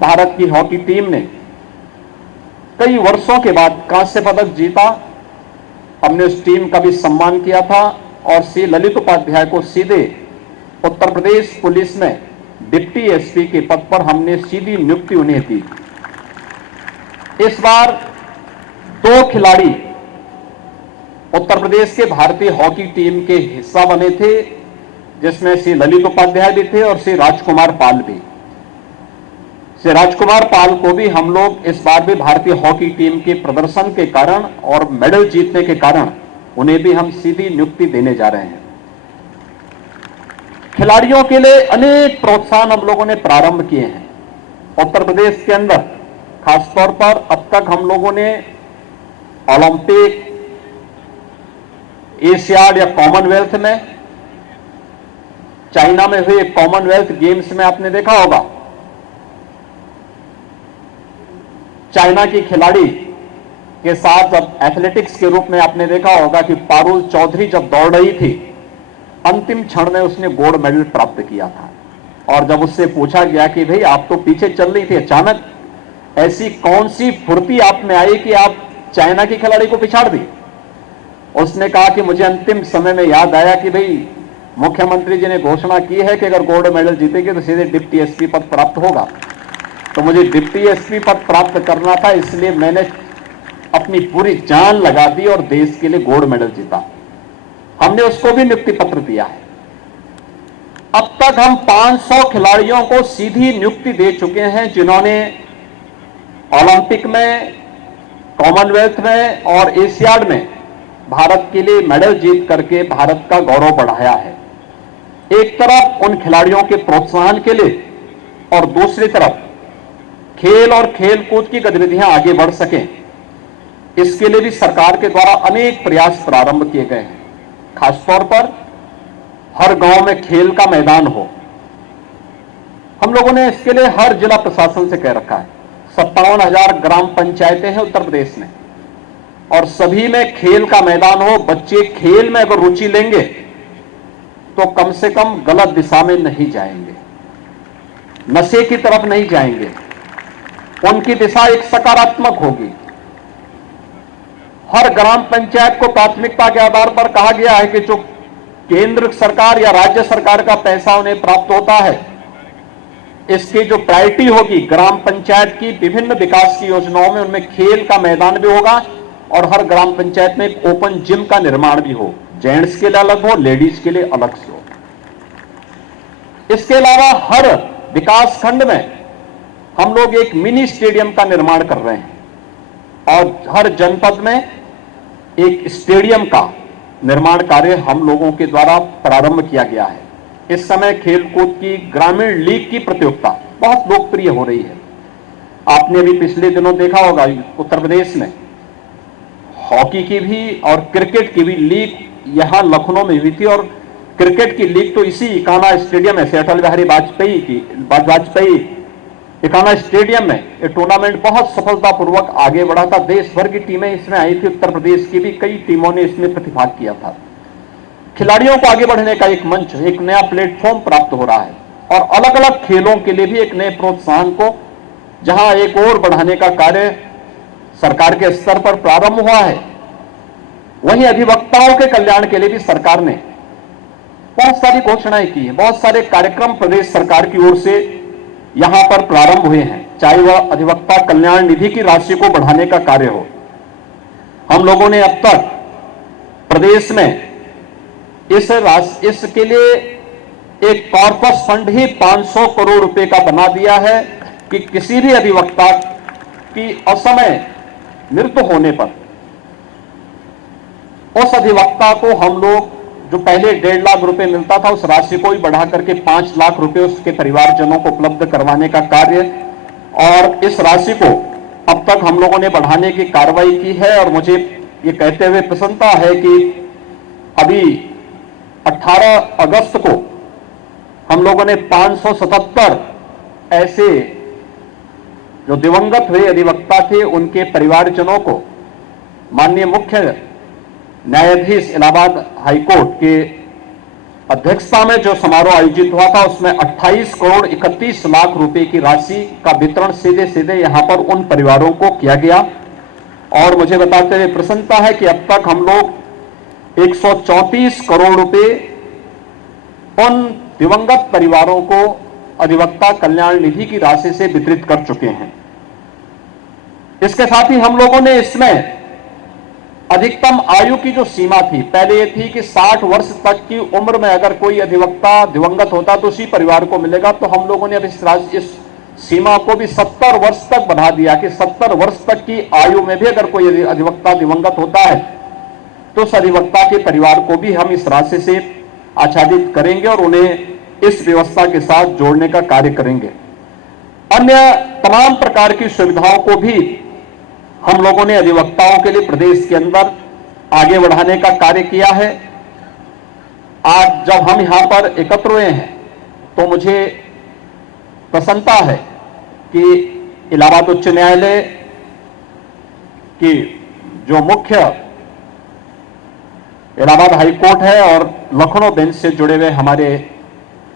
भारत की हॉकी टीम ने कई वर्षों के बाद कांस्य पदक जीता। हमने उस टीम का भी सम्मान किया था और श्री ललित उपाध्याय को सीधे उत्तर प्रदेश पुलिस में डिप्टी एसपी के पद पर हमने सीधी नियुक्ति उन्हें दी। इस बार 2 खिलाड़ी उत्तर प्रदेश के भारतीय हॉकी टीम के हिस्सा बने थे, जिसमें श्री ललित उपाध्याय भी थे और श्री राजकुमार पाल भी। श्री राजकुमार पाल को भी हम लोग इस बार भी भारतीय हॉकी टीम के प्रदर्शन के कारण और मेडल जीतने के कारण उन्हें भी हम सीधी नियुक्ति देने जा रहे हैं। खिलाड़ियों के लिए अनेक प्रोत्साहन हम लोगों ने प्रारंभ किए हैं उत्तर प्रदेश के अंदर। खासतौर पर अब तक हम लोगों ने ओलंपिक, एशियाड या कॉमनवेल्थ में, चाइना में हुए कॉमनवेल्थ गेम्स में आपने देखा होगा चाइना की खिलाड़ी के साथ जब एथलेटिक्स के रूप में आपने देखा होगा कि पारुल चौधरी जब दौड़ रही थी, अंतिम क्षण में उसने गोल्ड मेडल प्राप्त किया था। और जब उससे पूछा गया कि भाई आप तो पीछे चल रही थी, अचानक ऐसी कौन सी फुर्ती आप में आई कि आप चाइना की खिलाड़ी को पिछाड़ दी? उसने कहा कि मुझे अंतिम समय में याद आया कि भाई मुख्यमंत्री जी ने घोषणा की है कि अगर गोल्ड मेडल जीतेगी तो सीधे डिप्टी एसपी पद प्राप्त होगा, तो मुझे डिप्टी एसपी पद प्राप्त करना था, इसलिए मैंने अपनी पूरी जान लगा दी और देश के लिए गोल्ड मेडल जीता। हमने उसको भी नियुक्ति पत्र दिया है। अब तक हम 500 खिलाड़ियों को सीधी नियुक्ति दे चुके हैं, जिन्होंने ओलंपिक में, कॉमनवेल्थ में और एशियाड में भारत के लिए मेडल जीत करके भारत का गौरव बढ़ाया है। एक तरफ उन खिलाड़ियों के प्रोत्साहन के लिए और दूसरी तरफ खेल और खेल कूद की गतिविधियां आगे बढ़ सकें, इसके लिए भी सरकार के द्वारा अनेक प्रयास प्रारंभ किए गए हैं। खासतौर पर हर गांव में खेल का मैदान हो। हम लोगों ने इसके लिए हर जिला प्रशासन से कह रखा है। 57,000 ग्राम पंचायतें हैं उत्तर प्रदेश में और सभी में खेल का मैदान हो। बच्चे खेल में अगर रुचि लेंगे तो कम से कम गलत दिशा में नहीं जाएंगे, नशे की तरफ नहीं जाएंगे, उनकी दिशा एक सकारात्मक होगी। हर ग्राम पंचायत को प्राथमिकता के आधार पर कहा गया है कि जो केंद्र सरकार या राज्य सरकार का पैसा उन्हें प्राप्त होता है, इसकी जो प्रायोरिटी होगी ग्राम पंचायत की विभिन्न विकास की योजनाओं में, उनमें खेल का मैदान भी होगा और हर ग्राम पंचायत में एक ओपन जिम का निर्माण भी हो, जेंट्स के लिए अलग हो, लेडीज के लिए अलग से हो। इसके अलावा हर विकास खंड में हम लोग एक मिनी स्टेडियम का निर्माण कर रहे हैं और हर जनपद में एक स्टेडियम का निर्माण कार्य हम लोगों के द्वारा प्रारंभ किया गया है। इस समय खेलकूद की ग्रामीण लीग की प्रतियोगिता बहुत लोकप्रिय हो रही है। आपने भी पिछले दिनों देखा होगा उत्तर प्रदेश में हॉकी की भी और क्रिकेट की भी लीग यहां लखनऊ में हुई थी और क्रिकेट की लीग तो इसी इकाना स्टेडियम में, अटल बिहारी वाजपेयी इकाना स्टेडियम में ये टूर्नामेंट बहुत सफलतापूर्वक आगे बढ़ा था। देश भर की टीमें इसमें आई थी, उत्तर प्रदेश की भी कई टीमों ने इसमें प्रतिभाग किया था। खिलाड़ियों को आगे बढ़ने का एक मंच, एक नया प्लेटफॉर्म प्राप्त हो रहा है और अलग अलग खेलों के लिए भी एक नए प्रोत्साहन को जहां एक और बढ़ाने का कार्य सरकार के स्तर पर प्रारंभ हुआ है, वहीं अधिवक्ताओं के कल्याण के लिए भी सरकार ने बहुत सारी घोषणाएं की हैं। बहुत सारे कार्यक्रम प्रदेश सरकार की ओर से यहां पर प्रारंभ हुए हैं, चाहे वह अधिवक्ता कल्याण निधि की राशि को बढ़ाने का कार्य हो। हम लोगों ने अब तक प्रदेश में इसके लिए एक कॉर्पस फंड ही 500 करोड़ रुपए का बना दिया है कि किसी भी अधिवक्ता की असमय मृत्यु होने पर उस अधिवक्ता को हम लोग जो पहले 1.5 लाख रुपए मिलता था उस राशि को ही बढ़ा करके 5 लाख रुपए उसके परिवारजनों को उपलब्ध करवाने का कार्य, और इस राशि को अब तक हम लोगों ने बढ़ाने की कार्रवाई की है। और मुझे ये कहते हुए प्रसन्नता है कि अभी 18 अगस्त को हम लोगों ने 577 ऐसे जो दिवंगत हुए अधिवक्ता थे उनके परिवारजनों को माननीय मुख्य न्यायाधीश इलाहाबाद हाईकोर्ट के अध्यक्षता में जो समारोह आयोजित हुआ था उसमें 28 करोड़ 31 लाख रुपए की राशि का वितरण सीधे सीधे यहां पर उन परिवारों को किया गया। और मुझे बताते हुए प्रसन्नता है कि अब तक हम लोग 134 करोड़ रुपए उन दिवंगत परिवारों को अधिवक्ता कल्याण निधि की राशि से वितरित कर चुके हैं। इसके साथ ही हम लोगों ने इसमें अधिकतम आयु की जो सीमा थी, पहले ये थी कि 60 वर्ष तक की उम्र में अगर कोई अधिवक्ता दिवंगत होता तो उसी परिवार को मिलेगा, तो हम लोगों ने अब इस सीमा को भी 70 वर्ष तक बढ़ा दिया कि 70 वर्ष तक की आयु में भी अगर कोई अधिवक्ता दिवंगत होता है तो उस अधिवक्ता के परिवार को भी हम इस राशि से आच्छादित करेंगे और उन्हें इस व्यवस्था के साथ जोड़ने का कार्य करेंगे। अन्य तमाम प्रकार की सुविधाओं को भी हम लोगों ने अधिवक्ताओं के लिए प्रदेश के अंदर आगे बढ़ाने का कार्य किया है। आज जब हम यहां पर एकत्र हुए हैं तो मुझे प्रसन्नता है कि इलाहाबाद उच्च न्यायालय की जो मुख्य इलाहाबाद हाई कोर्ट है और लखनऊ बेंच से जुड़े हुए हमारे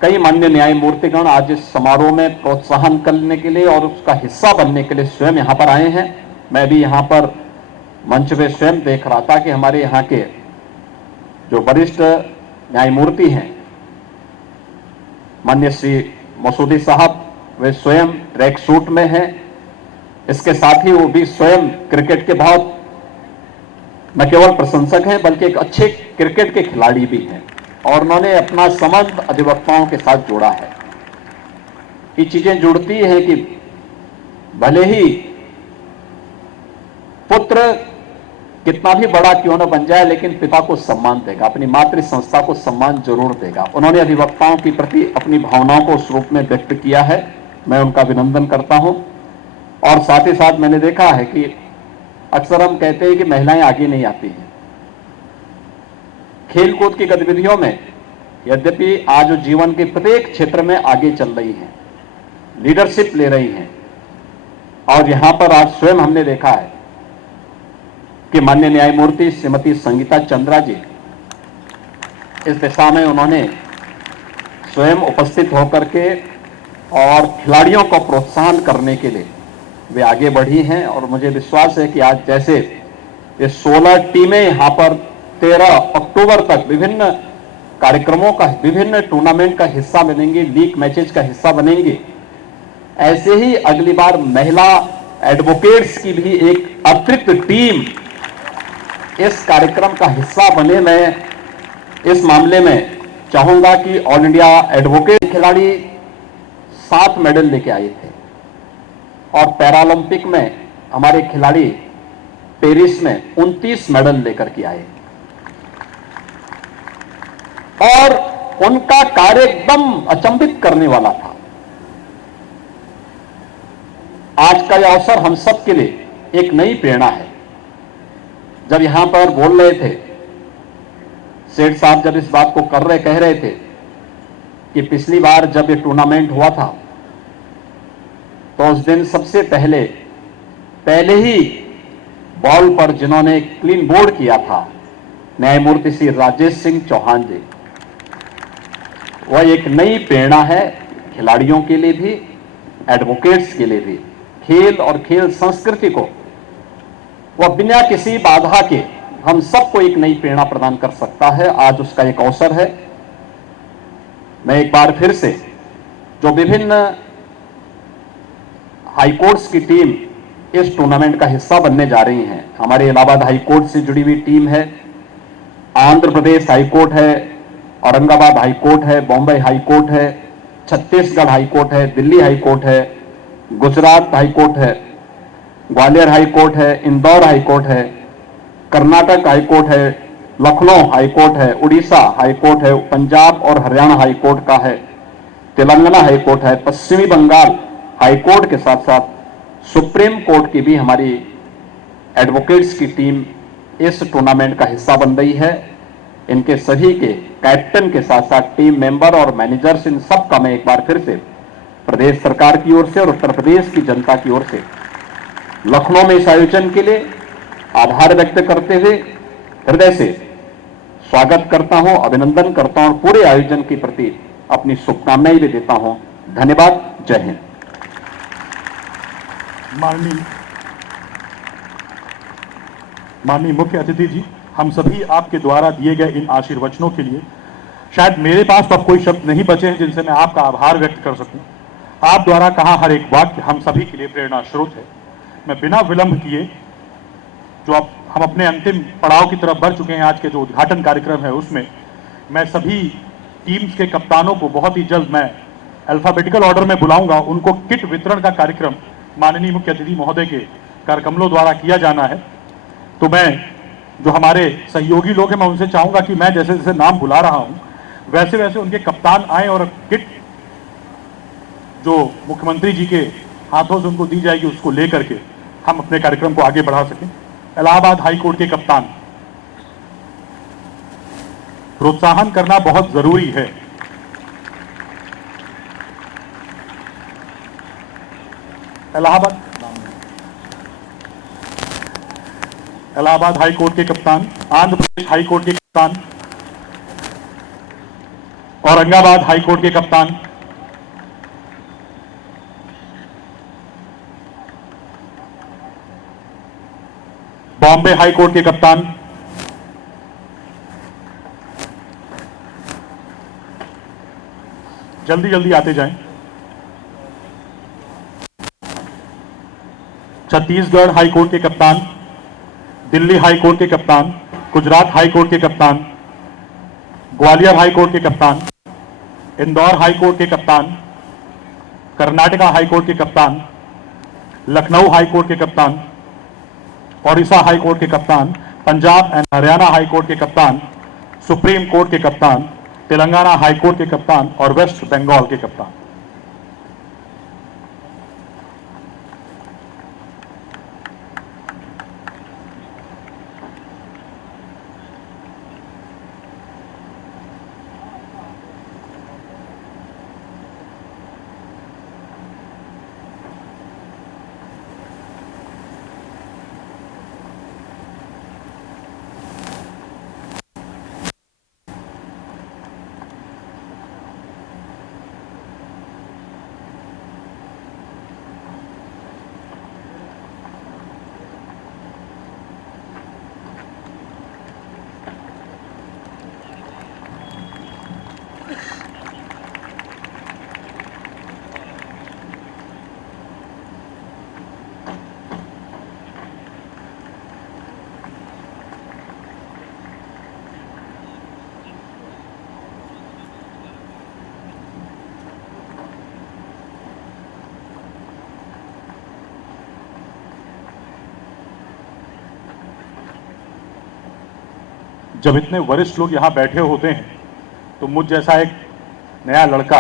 कई मान्य न्यायमूर्तिगण आज इस समारोह में प्रोत्साहन करने के लिए और उसका हिस्सा बनने के लिए स्वयं यहां पर आए हैं। मैं भी यहां पर मंच पे स्वयं देख रहा था कि हमारे यहां के जो वरिष्ठ न्यायमूर्ति हैं माननीय श्री मसूदी साहब, वे स्वयं ट्रैक सूट में हैं। इसके साथ ही वो भी स्वयं क्रिकेट के बहुत न केवल प्रशंसक हैं बल्कि एक अच्छे क्रिकेट के खिलाड़ी भी हैं और उन्होंने अपना संबंध अधिवक्ताओं के साथ जोड़ा है। ये चीजें जुड़ती हैं कि भले ही पुत्र कितना भी बड़ा क्यों न बन जाए लेकिन पिता को सम्मान देगा, अपनी मातृ संस्था को सम्मान जरूर देगा। उन्होंने अधिवक्ताओं के प्रति अपनी भावनाओं को उस रूप में व्यक्त किया है, मैं उनका अभिनंदन करता हूं। और साथ ही साथ मैंने देखा है कि अक्सर हम कहते हैं कि महिलाएं आगे नहीं आती हैं खेलकूद की गतिविधियों में, यद्यपि आज जीवन के प्रत्येक क्षेत्र में आगे चल रही हैं, लीडरशिप ले रही हैं। और यहां पर आज स्वयं हमने देखा है कि माननीय न्यायमूर्ति श्रीमती संगीता चंद्रा जी इस दिशा में उन्होंने स्वयं उपस्थित होकर के और खिलाड़ियों को प्रोत्साहन करने के लिए वे आगे बढ़ी हैं। और मुझे विश्वास है कि आज जैसे ये 16 टीमें यहां पर 13 अक्टूबर तक विभिन्न कार्यक्रमों का, विभिन्न टूर्नामेंट का हिस्सा बनेंगी, लीग मैचेज का हिस्सा बनेंगी, ऐसे ही अगली बार महिला एडवोकेट्स की भी एक अतिरिक्त टीम इस कार्यक्रम का हिस्सा बने। मैं इस मामले में चाहूंगा कि ऑल इंडिया एडवोकेट खिलाड़ी 7 मेडल लेके आए थे और पैरालंपिक में हमारे खिलाड़ी पेरिस में 29 मेडल लेकर के आए और उनका कार्य एकदम अचंभित करने वाला था। आज का यह अवसर हम सब के लिए एक नई प्रेरणा है। जब यहां पर बोल रहे थे, सेठ साहब जब इस बात को कह रहे थे कि पिछली बार जब ये टूर्नामेंट हुआ था तो उस दिन सबसे पहले ही बॉल पर जिन्होंने क्लीन बोर्ड किया था न्यायमूर्ति श्री राजेश सिंह चौहान जी, वह एक नई प्रेरणा है खिलाड़ियों के लिए भी, एडवोकेट्स के लिए भी। खेल और खेल संस्कृति को वह बिना किसी बाधा के हम सबको एक नई प्रेरणा प्रदान कर सकता है। आज उसका एक अवसर है। मैं एक बार फिर से जो विभिन्न हाईकोर्ट्स की टीम इस टूर्नामेंट का हिस्सा बनने जा रही हैं, हमारे इलाहाबाद हाईकोर्ट से जुड़ी हुई टीम है, आंध्र प्रदेश हाईकोर्ट है, औरंगाबाद हाईकोर्ट है, बॉम्बे हाईकोर्ट है, छत्तीसगढ़ हाईकोर्ट है, दिल्ली हाईकोर्ट है, गुजरात हाईकोर्ट है, ग्वालियर हाईकोर्ट है, इंदौर हाईकोर्ट है, कर्नाटक हाईकोर्ट है, लखनऊ हाई कोर्ट है, उड़ीसा हाई कोर्ट है, पंजाब और हरियाणा हाई कोर्ट का है, तेलंगाना हाई कोर्ट है, पश्चिमी बंगाल हाई कोर्ट के साथ साथ सुप्रीम कोर्ट की भी हमारी एडवोकेट्स की टीम इस टूर्नामेंट का हिस्सा बन रही है। इनके सभी के कैप्टन के साथ साथ टीम मेंबर और मैनेजर्स, इन सब का मैं एक बार फिर से प्रदेश सरकार की ओर से और उत्तर प्रदेश की जनता की ओर से लखनऊ में इस आयोजन के लिए आभार व्यक्त करते हुए हृदय से स्वागत करता हूं, अभिनंदन करता हूं और पूरे आयोजन के प्रति अपनी शुभकामनाएं भी देता हूं। धन्यवाद। जय हिंद। माननीय मुख्य अतिथि जी, हम सभी आपके द्वारा दिए गए इन आशीर्वचनों के लिए शायद मेरे पास तो अब कोई शब्द नहीं बचे हैं जिनसे मैं आपका आभार व्यक्त कर सकूं। आप द्वारा कहा हर एक वाक्य हम सभी के लिए प्रेरणा स्रोत है। मैं बिना विलंब किए, जो अब हम अपने अंतिम पड़ाव की तरफ बढ़ चुके हैं, आज के जो उद्घाटन कार्यक्रम है उसमें मैं सभी टीम्स के कप्तानों को बहुत ही जल्द मैं अल्फाबेटिकल ऑर्डर में बुलाऊंगा। उनको किट वितरण का कार्यक्रम माननीय मुख्य अतिथि महोदय के करकमलों द्वारा किया जाना है। तो मैं जो हमारे सहयोगी लोग हैं, मैं उनसे चाहूंगा कि मैं जैसे जैसे नाम बुला रहा हूं वैसे वैसे उनके कप्तान आए और किट जो मुख्यमंत्री जी के हाथों से उनको दी जाएगी उसको लेकर के हम अपने कार्यक्रम को आगे बढ़ा सकें। इलाहाबाद हाई कोर्ट के कप्तान, प्रोत्साहन करना बहुत जरूरी है। इलाहाबाद हाई कोर्ट के कप्तान, आंध्र प्रदेश हाई कोर्ट के कप्तान, औरंगाबाद हाई कोर्ट के कप्तान, बॉम्बे हाई कोर्ट के कप्तान, जल्दी जल्दी आते जाएं। छत्तीसगढ़ हाई कोर्ट के कप्तान, दिल्ली हाई कोर्ट के कप्तान, गुजरात हाई कोर्ट के कप्तान, ग्वालियर हाई कोर्ट के कप्तान, इंदौर हाई कोर्ट के कप्तान, कर्नाटका हाई कोर्ट के कप्तान, लखनऊ हाई कोर्ट के कप्तान, ओडिशा हाई कोर्ट के कप्तान, Punjab and Haryana high court के कप्तान, सुप्रीम कोर्ट के कप्तान, तेलंगाना हाई कोर्ट के कप्तान और वेस्ट बंगाल के कप्तान। जब इतने वरिष्ठ लोग यहाँ बैठे होते हैं तो मुझ जैसा एक नया लड़का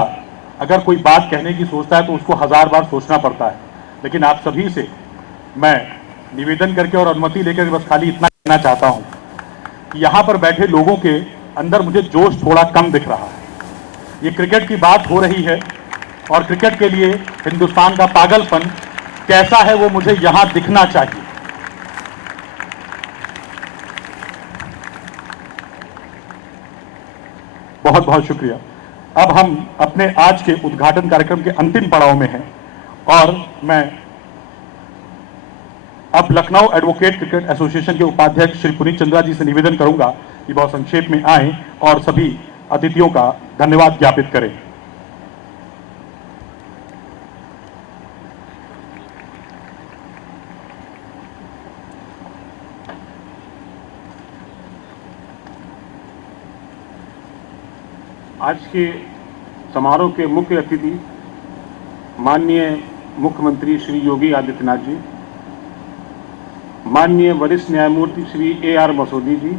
अगर कोई बात कहने की सोचता है तो उसको 1000 बार सोचना पड़ता है। लेकिन आप सभी से मैं निवेदन करके और अनुमति लेकर बस खाली इतना कहना चाहता हूँ कि यहाँ पर बैठे लोगों के अंदर मुझे जोश थोड़ा कम दिख रहा है। ये क्रिकेट की बात हो रही है और क्रिकेट के लिए हिंदुस्तान का पागलपन कैसा है वो मुझे यहाँ दिखना चाहिए। बहुत बहुत शुक्रिया। अब हम अपने आज के उद्घाटन कार्यक्रम के अंतिम पड़ाव में हैं और मैं अब लखनऊ एडवोकेट क्रिकेट एसोसिएशन के उपाध्यक्ष श्री पुनीत चंद्रा जी से निवेदन करूंगा कि बहुत संक्षेप में आए और सभी अतिथियों का धन्यवाद ज्ञापित करें। आज के समारोह के मुख्य अतिथि माननीय मुख्यमंत्री श्री योगी आदित्यनाथ जी, माननीय वरिष्ठ न्यायमूर्ति श्री A.R. मसूदी जी,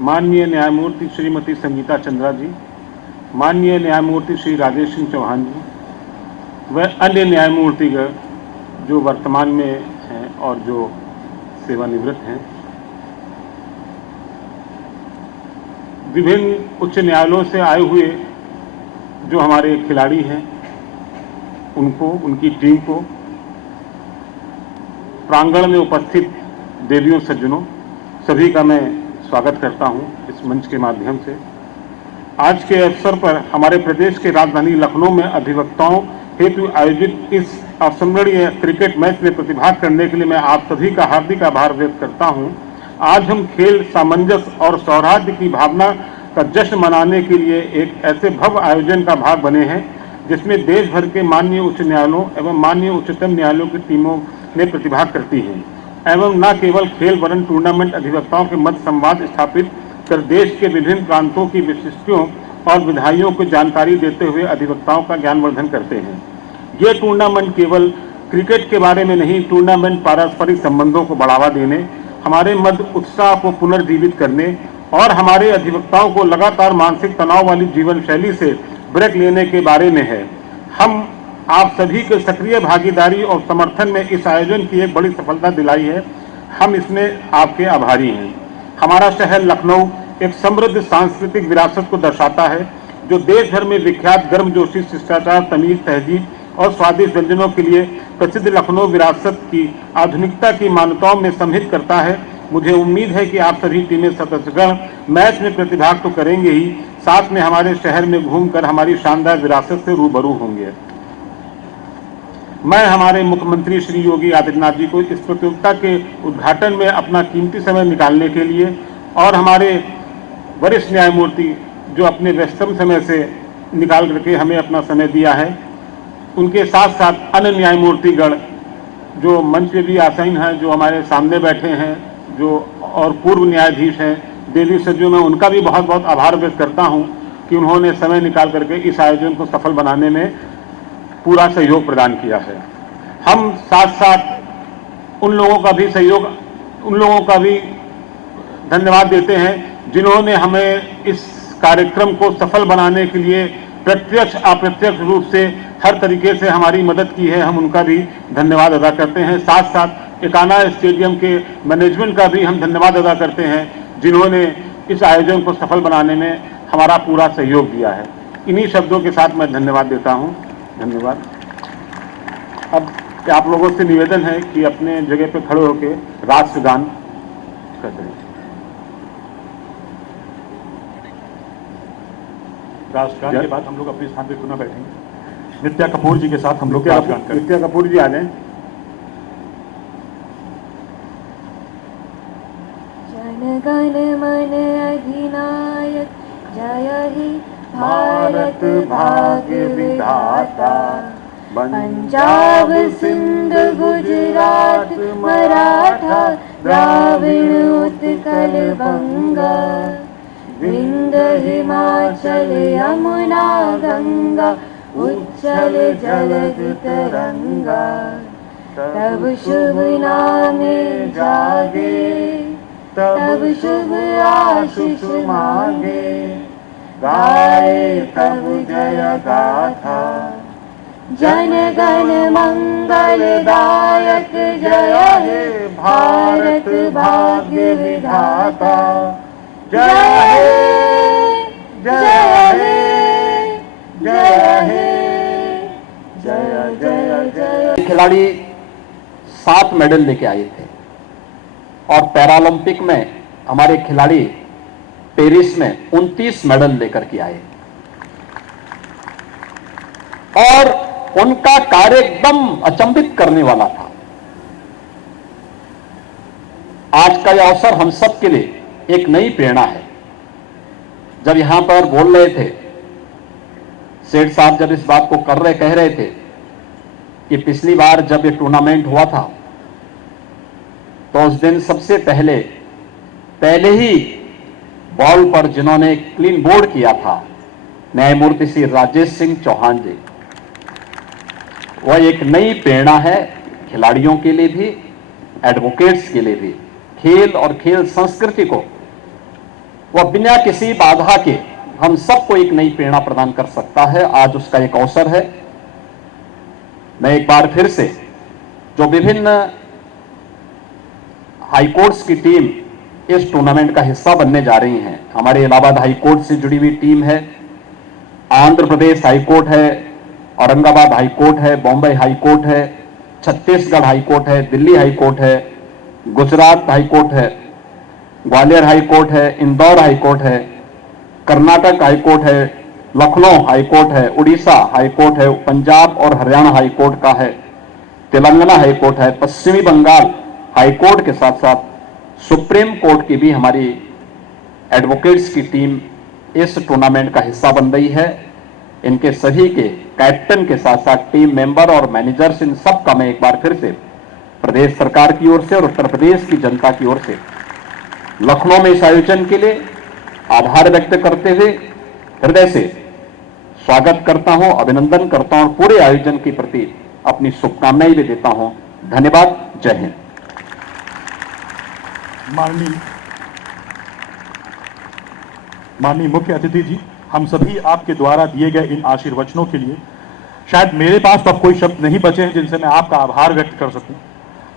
माननीय न्यायमूर्ति श्रीमती संगीता चंद्रा जी, माननीय न्यायमूर्ति श्री राजेश सिंह चौहान जी व अन्य न्यायमूर्तिगण जो वर्तमान में हैं और जो सेवानिवृत्त हैं, विभिन्न उच्च न्यायालयों से आए हुए जो हमारे खिलाड़ी हैं, उनको, उनकी टीम को, प्रांगण में उपस्थित देवियों सज्जनों, सभी का मैं स्वागत करता हूं इस मंच के माध्यम से। आज के अवसर पर हमारे प्रदेश के राजधानी लखनऊ में अधिवक्ताओं हेतु आयोजित इस अविस्मरणीय क्रिकेट मैच में प्रतिभाग करने के लिए मैं आप सभी का हार्दिक आभार व्यक्त करता हूं। आज हम खेल, सामंजस्य और सौहार्द की भावना का जश्न मनाने के लिए एक ऐसे भव्य आयोजन का भाग बने हैं जिसमें देश भर के माननीय उच्च न्यायालयों एवं माननीय उच्चतम न्यायालयों की टीमों ने प्रतिभाग करती हैं एवं न केवल खेल वरन टूर्नामेंट अधिवक्ताओं के मध्य संवाद स्थापित कर देश के विभिन्न प्रांतों की विशिष्टताओं और विधायियों को जानकारी देते हुए अधिवक्ताओं का ज्ञानवर्धन करते हैं। ये टूर्नामेंट केवल क्रिकेट के बारे में नहीं, टूर्नामेंट पारस्परिक संबंधों को बढ़ावा देने, हमारे मध्य उत्साह को पुनर्जीवित करने और हमारे अधिवक्ताओं को लगातार मानसिक तनाव वाली जीवन शैली से ब्रेक लेने के बारे में है। हम आप सभी के सक्रिय भागीदारी और समर्थन में इस आयोजन की एक बड़ी सफलता दिलाई है। हम इसमें आपके आभारी हैं। हमारा शहर लखनऊ एक समृद्ध सांस्कृतिक विरासत को दर्शाता है जो देश भर में विख्यात गर्मजोशी, शिष्टाचार, तमीज, तहजीब और स्वादिष्ट व्यंजनों के लिए प्रसिद्ध लखनऊ विरासत की आधुनिकता की मान्यताओं में सम्मिलित करता है। मुझे उम्मीद है कि आप सभी टीमें सदस्यगण मैच में प्रतिभाग तो करेंगे ही, साथ में हमारे शहर में घूमकर हमारी शानदार विरासत से रूबरू होंगे। मैं हमारे मुख्यमंत्री श्री योगी आदित्यनाथ जी को इस प्रतियोगिता के उद्घाटन में अपना कीमती समय निकालने के लिए और हमारे वरिष्ठ न्यायमूर्ति जो अपने व्यस्तम समय से निकाल करके हमें अपना समय दिया है, उनके साथ साथ अन्य न्यायमूर्तिगण जो मंच पे भी आसीन हैं, जो हमारे सामने बैठे हैं, जो और पूर्व न्यायाधीश हैं, देवी सज्जनों में उनका भी बहुत बहुत आभार व्यक्त करता हूं कि उन्होंने समय निकाल करके इस आयोजन को सफल बनाने में पूरा सहयोग प्रदान किया है। हम साथ साथ उन लोगों का भी धन्यवाद देते हैं जिन्होंने हमें इस कार्यक्रम को सफल बनाने के लिए प्रत्यक्ष अप्रत्यक्ष रूप से हर तरीके से हमारी मदद की है। हम उनका भी धन्यवाद अदा करते हैं। साथ साथ एकाना स्टेडियम के मैनेजमेंट का भी हम धन्यवाद अदा करते हैं जिन्होंने इस आयोजन को सफल बनाने में हमारा पूरा सहयोग दिया है। इन्हीं शब्दों के साथ मैं धन्यवाद देता हूं। धन्यवाद। अब आप लोगों से निवेदन है कि अपने जगह पर खड़े होकर राष्ट्रगान करते हैं। राष्ट्रगान के बाद हम लोग अपने स्थान पर पुनः बैठेंगे। नित्या कपूर जी के साथ हम लोग राष्ट्रगान करेंगे। नित्या कपूर जी आ जाएं। जन गण मन अधिनायक जय हे भारत भाग्य विधाता, पंजाब सिंध गुजरात मराठा द्राविड़ उत्कल बंगा, विंध्य हिमाचल यमुना गंगा उच्चल जलधि तरंगा, तब शुभ नामे जागे तब शुभ आशीष मांगे, गाए तब जय गाथा, जन गण मंगल दायक जय हे भारत भाग्य विधाता, जय हे जय हे जय हे जय जय जय। खिलाड़ी 7 मेडल लेके आए थे और पैरालंपिक में हमारे खिलाड़ी पेरिस में 29 मेडल लेकर के आए और उनका कार्य एकदम अचंभित करने वाला था। आज का यह अवसर हम सब के लिए एक नई प्रेरणा है। जब यहां पर बोल रहे थे, सेठ साहब जब इस बात को कह रहे थे कि पिछली बार जब ये टूर्नामेंट हुआ था तो उस दिन सबसे पहले ही बॉल पर जिन्होंने क्लीन बोर्ड किया था न्यायमूर्ति श्री राजेश सिंह चौहान जी, वह एक नई प्रेरणा है खिलाड़ियों के लिए भी, एडवोकेट्स के लिए भी। खेल और खेल संस्कृति को वह बिना किसी बाधा के हम सबको एक नई प्रेरणा प्रदान कर सकता है। आज उसका एक अवसर है। मैं एक बार फिर से जो विभिन्न हाईकोर्ट्स की टीम इस टूर्नामेंट का हिस्सा बनने जा रही हैं, हमारे इलाहाबाद हाईकोर्ट से जुड़ी हुई टीम है, आंध्र प्रदेश हाईकोर्ट है, औरंगाबाद हाईकोर्ट है, बॉम्बे हाईकोर्ट है, छत्तीसगढ़ हाईकोर्ट है, दिल्ली हाईकोर्ट है, गुजरात हाईकोर्ट है, ग्वालियर हाईकोर्ट है, इंदौर हाईकोर्ट है, कर्नाटक हाईकोर्ट है, लखनऊ हाईकोर्ट है, उड़ीसा हाईकोर्ट है, पंजाब और हरियाणा हाईकोर्ट का है, तेलंगाना हाईकोर्ट है, पश्चिमी बंगाल हाईकोर्ट के साथ साथ सुप्रीम कोर्ट की भी हमारी एडवोकेट्स की टीम इस टूर्नामेंट का हिस्सा बन रही है। इनके सभी के कैप्टन के साथ साथ टीम मेंबर और मैनेजर्स, इन सब का मैं एक बार फिर से प्रदेश सरकार की ओर से और उत्तर प्रदेश की जनता की ओर से लखनऊ में इस आयोजन के लिए आभार व्यक्त करते हुए हृदय से स्वागत करता हूं, अभिनंदन करता हूं और पूरे आयोजन के प्रति अपनी शुभकामनाएं भी देता हूं। धन्यवाद। जय हिंद। माननीय मुख्य अतिथि जी, हम सभी आपके द्वारा दिए गए इन आशीर्वचनों के लिए शायद मेरे पास तो अब कोई शब्द नहीं बचे हैं जिनसे मैं आपका आभार व्यक्त कर सकूं।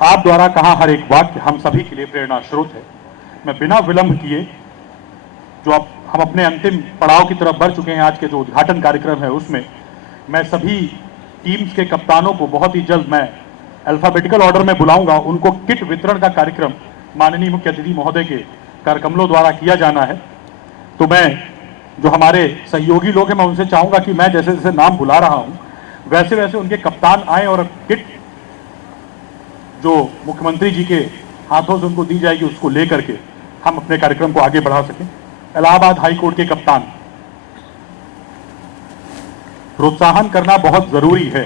आप द्वारा कहा हर एक वाक्य हम सभी के लिए प्रेरणा स्रोत है। मैं बिना विलंब किए जो अब हम अपने अंतिम पड़ाव की तरफ बढ़ चुके हैं, आज के जो उद्घाटन कार्यक्रम है उसमें मैं सभी टीम्स के कप्तानों को बहुत ही जल्द मैं अल्फाबेटिकल ऑर्डर में बुलाऊंगा। उनको किट वितरण का कार्यक्रम माननीय मुख्य अतिथि महोदय के कार्यकमलों द्वारा किया जाना है। तो मैं जो हमारे सहयोगी लोग हैं, मैं उनसे चाहूंगा कि मैं जैसे जैसे नाम बुला रहा हूं वैसे वैसे उनके कप्तान आए और किट जो मुख्यमंत्री जी के हाथों से उनको दी जाएगी उसको लेकर के हम अपने कार्यक्रम को आगे बढ़ा सकें। इलाहाबाद हाईकोर्ट के कप्तान, प्रोत्साहन करना बहुत जरूरी है।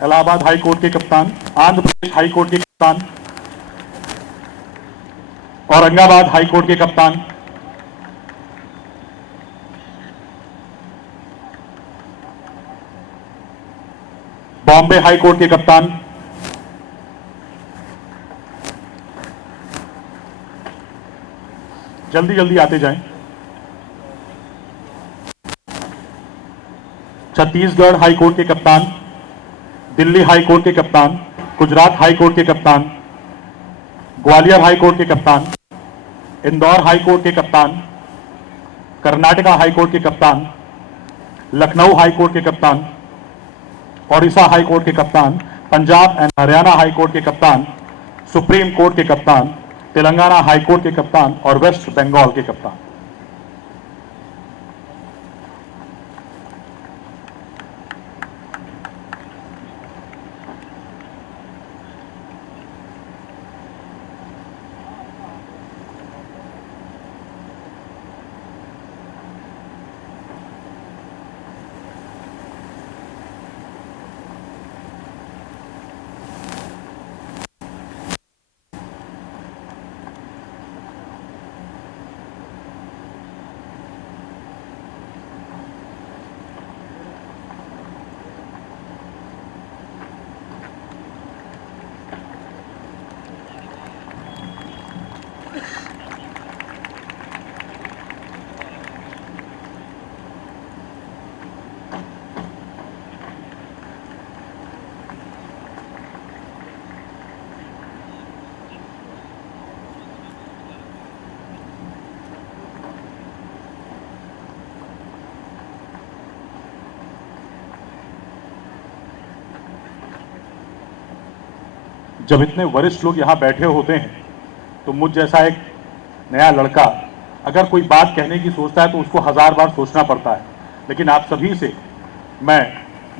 इलाहाबाद हाईकोर्ट के कप्तान, आंध्र प्रदेश हाईकोर्ट के कप्तान, औरंगाबाद हाईकोर्ट के कप्तान, बॉम्बे हाईकोर्ट के कप्तान, जल्दी जल्दी आते जाएं। छत्तीसगढ़ हाईकोर्ट के कप्तान, दिल्ली हाईकोर्ट के कप्तान, गुजरात हाईकोर्ट के कप्तान, ग्वालियर हाईकोर्ट के कप्तान, इंदौर हाईकोर्ट के कप्तान, कर्नाटका हाईकोर्ट के कप्तान, लखनऊ हाईकोर्ट के कप्तान, ओडिशा हाईकोर्ट के कप्तान, पंजाब एंड हरियाणा हाईकोर्ट के कप्तान, सुप्रीम कोर्ट के कप्तान, तेलंगाना हाईकोर्ट के कप्तान और वेस्ट बंगाल के कप्तान। जब इतने वरिष्ठ लोग यहाँ बैठे होते हैं तो मुझ जैसा एक नया लड़का अगर कोई बात कहने की सोचता है तो उसको 1000 बार सोचना पड़ता है। लेकिन आप सभी से मैं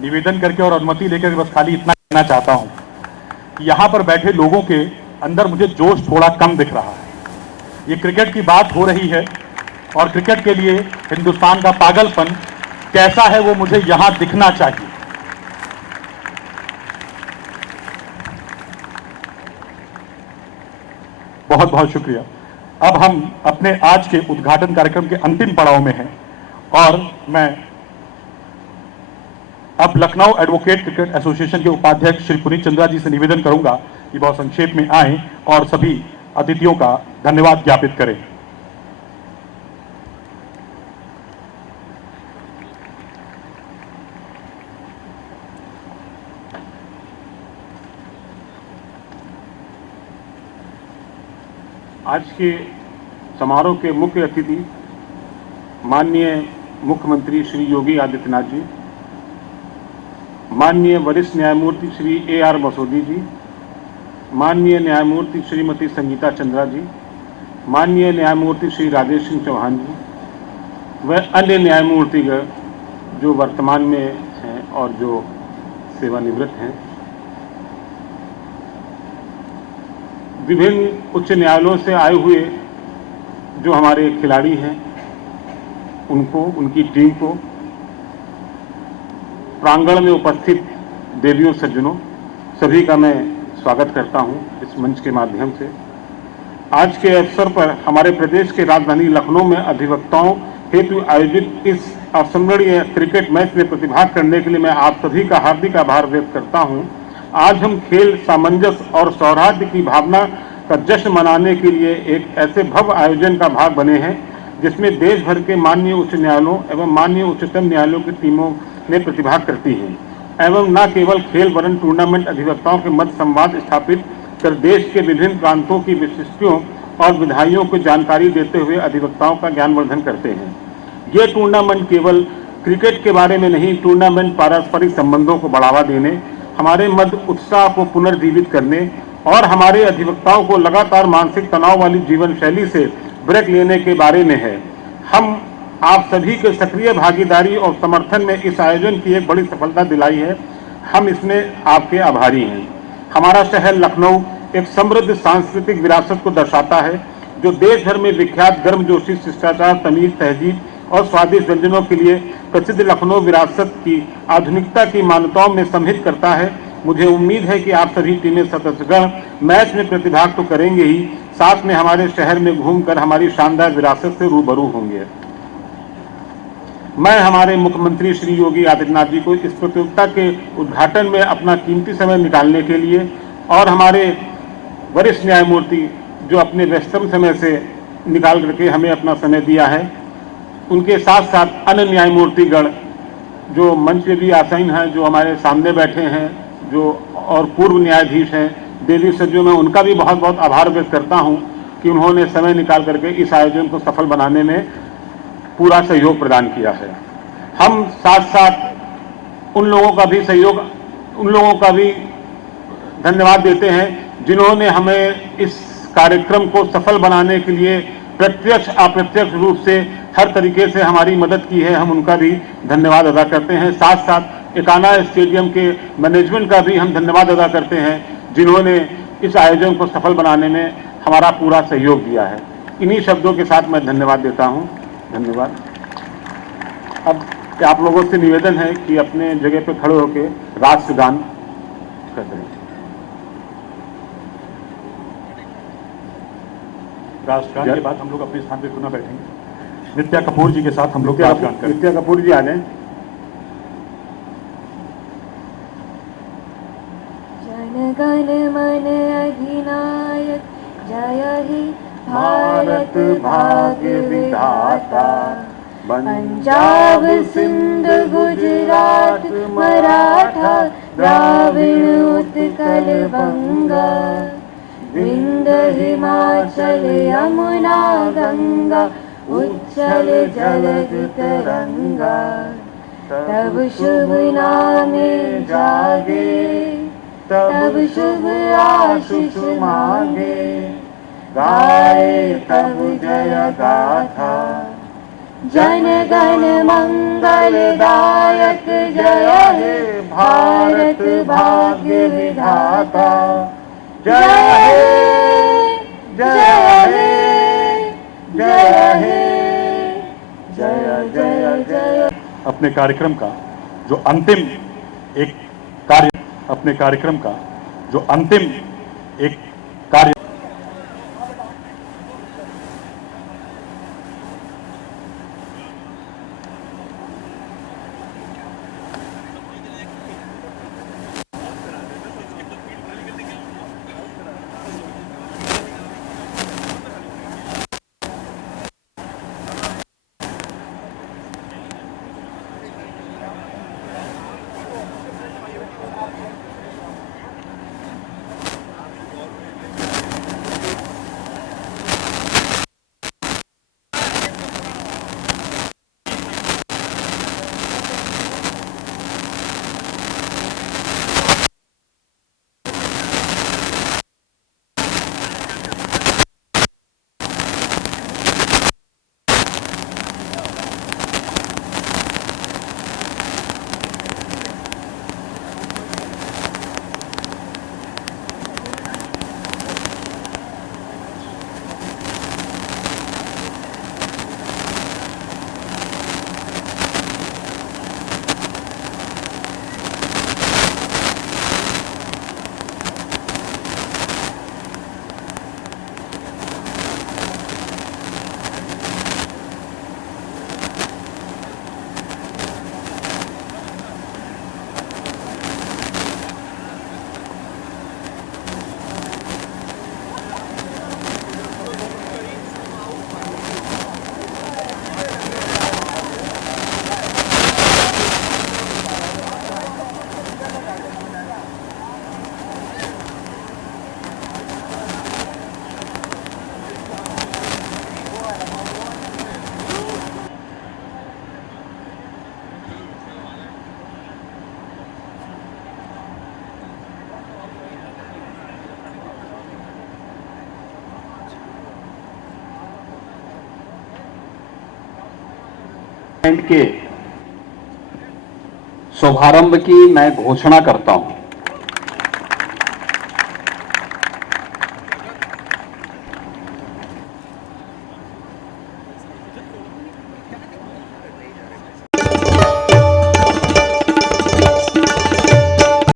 निवेदन करके और अनुमति लेकर बस खाली इतना कहना चाहता हूँ कि यहाँ पर बैठे लोगों के अंदर मुझे जोश थोड़ा कम दिख रहा है। ये क्रिकेट की बात हो रही है और क्रिकेट के लिए हिंदुस्तान का पागलपन कैसा है वो मुझे यहाँ दिखना चाहिए। बहुत बहुत शुक्रिया। अब हम अपने आज के उद्घाटन कार्यक्रम के अंतिम पड़ाव में हैं और मैं अब लखनऊ एडवोकेट क्रिकेट एसोसिएशन के उपाध्यक्ष श्री पुनीत चंद्रा जी से निवेदन करूंगा कि बहुत संक्षेप में आए और सभी अतिथियों का धन्यवाद ज्ञापित करें। आज के समारोह के मुख्य अतिथि माननीय मुख्यमंत्री श्री योगी आदित्यनाथ जी, माननीय वरिष्ठ न्यायमूर्ति श्री A.R. मसोदी जी, माननीय न्यायमूर्ति श्रीमती संगीता चंद्रा जी, माननीय न्यायमूर्ति श्री राजेश सिंह चौहान जी व अन्य न्यायमूर्तिगण जो वर्तमान में हैं और जो सेवानिवृत्त हैं, विभिन्न उच्च न्यायालयों से आए हुए जो हमारे खिलाड़ी हैं उनको, उनकी टीम को, प्रांगण में उपस्थित देवियों सज्जनों, सभी का मैं स्वागत करता हूं इस मंच के माध्यम से। आज के अवसर पर हमारे प्रदेश के राजधानी लखनऊ में अधिवक्ताओं हेतु आयोजित इस अविस्मरणीय क्रिकेट मैच में प्रतिभाग करने के लिए मैं आप सभी का हार्दिक आभार व्यक्त करता हूं। आज हम खेल, सामंजस्य और सौहार्द की भावना का जश्न मनाने के लिए एक ऐसे भव्य आयोजन का भाग बने हैं जिसमें देश भर के माननीय उच्च न्यायालयों एवं माननीय उच्चतम न्यायालयों की टीमों ने प्रतिभाग करती हैं एवं न केवल खेल वरन टूर्नामेंट अधिवक्ताओं के मध्य संवाद स्थापित कर देश के विभिन्न प्रांतों की विशिष्टताओं और विधायियों को जानकारी देते हुए अधिवक्ताओं का ज्ञानवर्धन करते हैं। ये टूर्नामेंट केवल क्रिकेट के बारे में नहीं, टूर्नामेंट पारस्परिक संबंधों को बढ़ावा देने, हमारे मध्य उत्साह को पुनर्जीवित करने और हमारे अधिवक्ताओं को लगातार मानसिक तनाव वाली जीवन शैली से ब्रेक लेने के बारे में है। हम आप सभी के सक्रिय भागीदारी और समर्थन में इस आयोजन की एक बड़ी सफलता दिलाई है। हम इसमें आपके आभारी हैं। हमारा शहर लखनऊ एक समृद्ध सांस्कृतिक विरासत को दर्शाता है जो देश भर में विख्यात गर्मजोशी, शिष्टाचार, तमीज, तहजीब और स्वादिष्ट व्यंजनों के लिए प्रसिद्ध लखनऊ विरासत की आधुनिकता की मान्यताओं में सम्मिलित करता है। मुझे उम्मीद है कि आप सभी टीमें सदस्यगण मैच में प्रतिभाग तो करेंगे ही, साथ में हमारे शहर में घूमकर हमारी शानदार विरासत से रूबरू होंगे। मैं हमारे मुख्यमंत्री श्री योगी आदित्यनाथ जी को इस प्रतियोगिता के उद्घाटन में अपना कीमती समय निकालने के लिए और हमारे वरिष्ठ न्यायमूर्ति जो अपने व्यस्तम समय से निकाल करके हमें अपना समय दिया है, उनके साथ साथ अन्य न्यायमूर्तिगण जो मंच पे भी आसीन हैं, जो हमारे सामने बैठे हैं, जो और पूर्व न्यायाधीश हैं, देवी सज्जनों, मैं उनका भी बहुत बहुत आभार व्यक्त करता हूं कि उन्होंने समय निकाल करके इस आयोजन को सफल बनाने में पूरा सहयोग प्रदान किया है। हम साथ साथ उन लोगों का भी सहयोग, उन लोगों का भी धन्यवाद देते हैं जिन्होंने हमें इस कार्यक्रम को सफल बनाने के लिए प्रत्यक्ष अप्रत्यक्ष रूप से हर तरीके से हमारी मदद की है। हम उनका भी धन्यवाद अदा करते हैं। साथ साथ एकाना स्टेडियम के मैनेजमेंट का भी हम धन्यवाद अदा करते हैं जिन्होंने इस आयोजन को सफल बनाने में हमारा पूरा सहयोग दिया है। इन्हीं शब्दों के साथ मैं धन्यवाद देता हूं। धन्यवाद। अब आप लोगों से निवेदन है कि अपने जगह पर खड़े होकर राष्ट्रगान कर दें। राष्ट्रगान के बाद हम लोग अपने स्थान पर पुनः बैठेंगे। नित्या कपूर जी के साथ हम लोग राष्ट्रगान करें। नित्या कपूर जी आ जाएं। जन गण मन अधिनायक जय हे भारत भाग्य विधाता, पंजाब सिंध गुजरात मराठा द्राविड़ उत्कल बंगा, विंध्य हिमाचल यमुना गंगा उच्चल जलद तरंगा, तब शुभ नामे जागे तब शुभ आशीष मांगे, गाए तब जय गाथा, जन गण मंगलदायक जय हे भारत भाग्य विधाता, जय हे जय हे जय हे जय जय जय। अपने कार्यक्रम का जो अंतिम एक कार्य के शुभारंभ की मैं घोषणा करता हूं।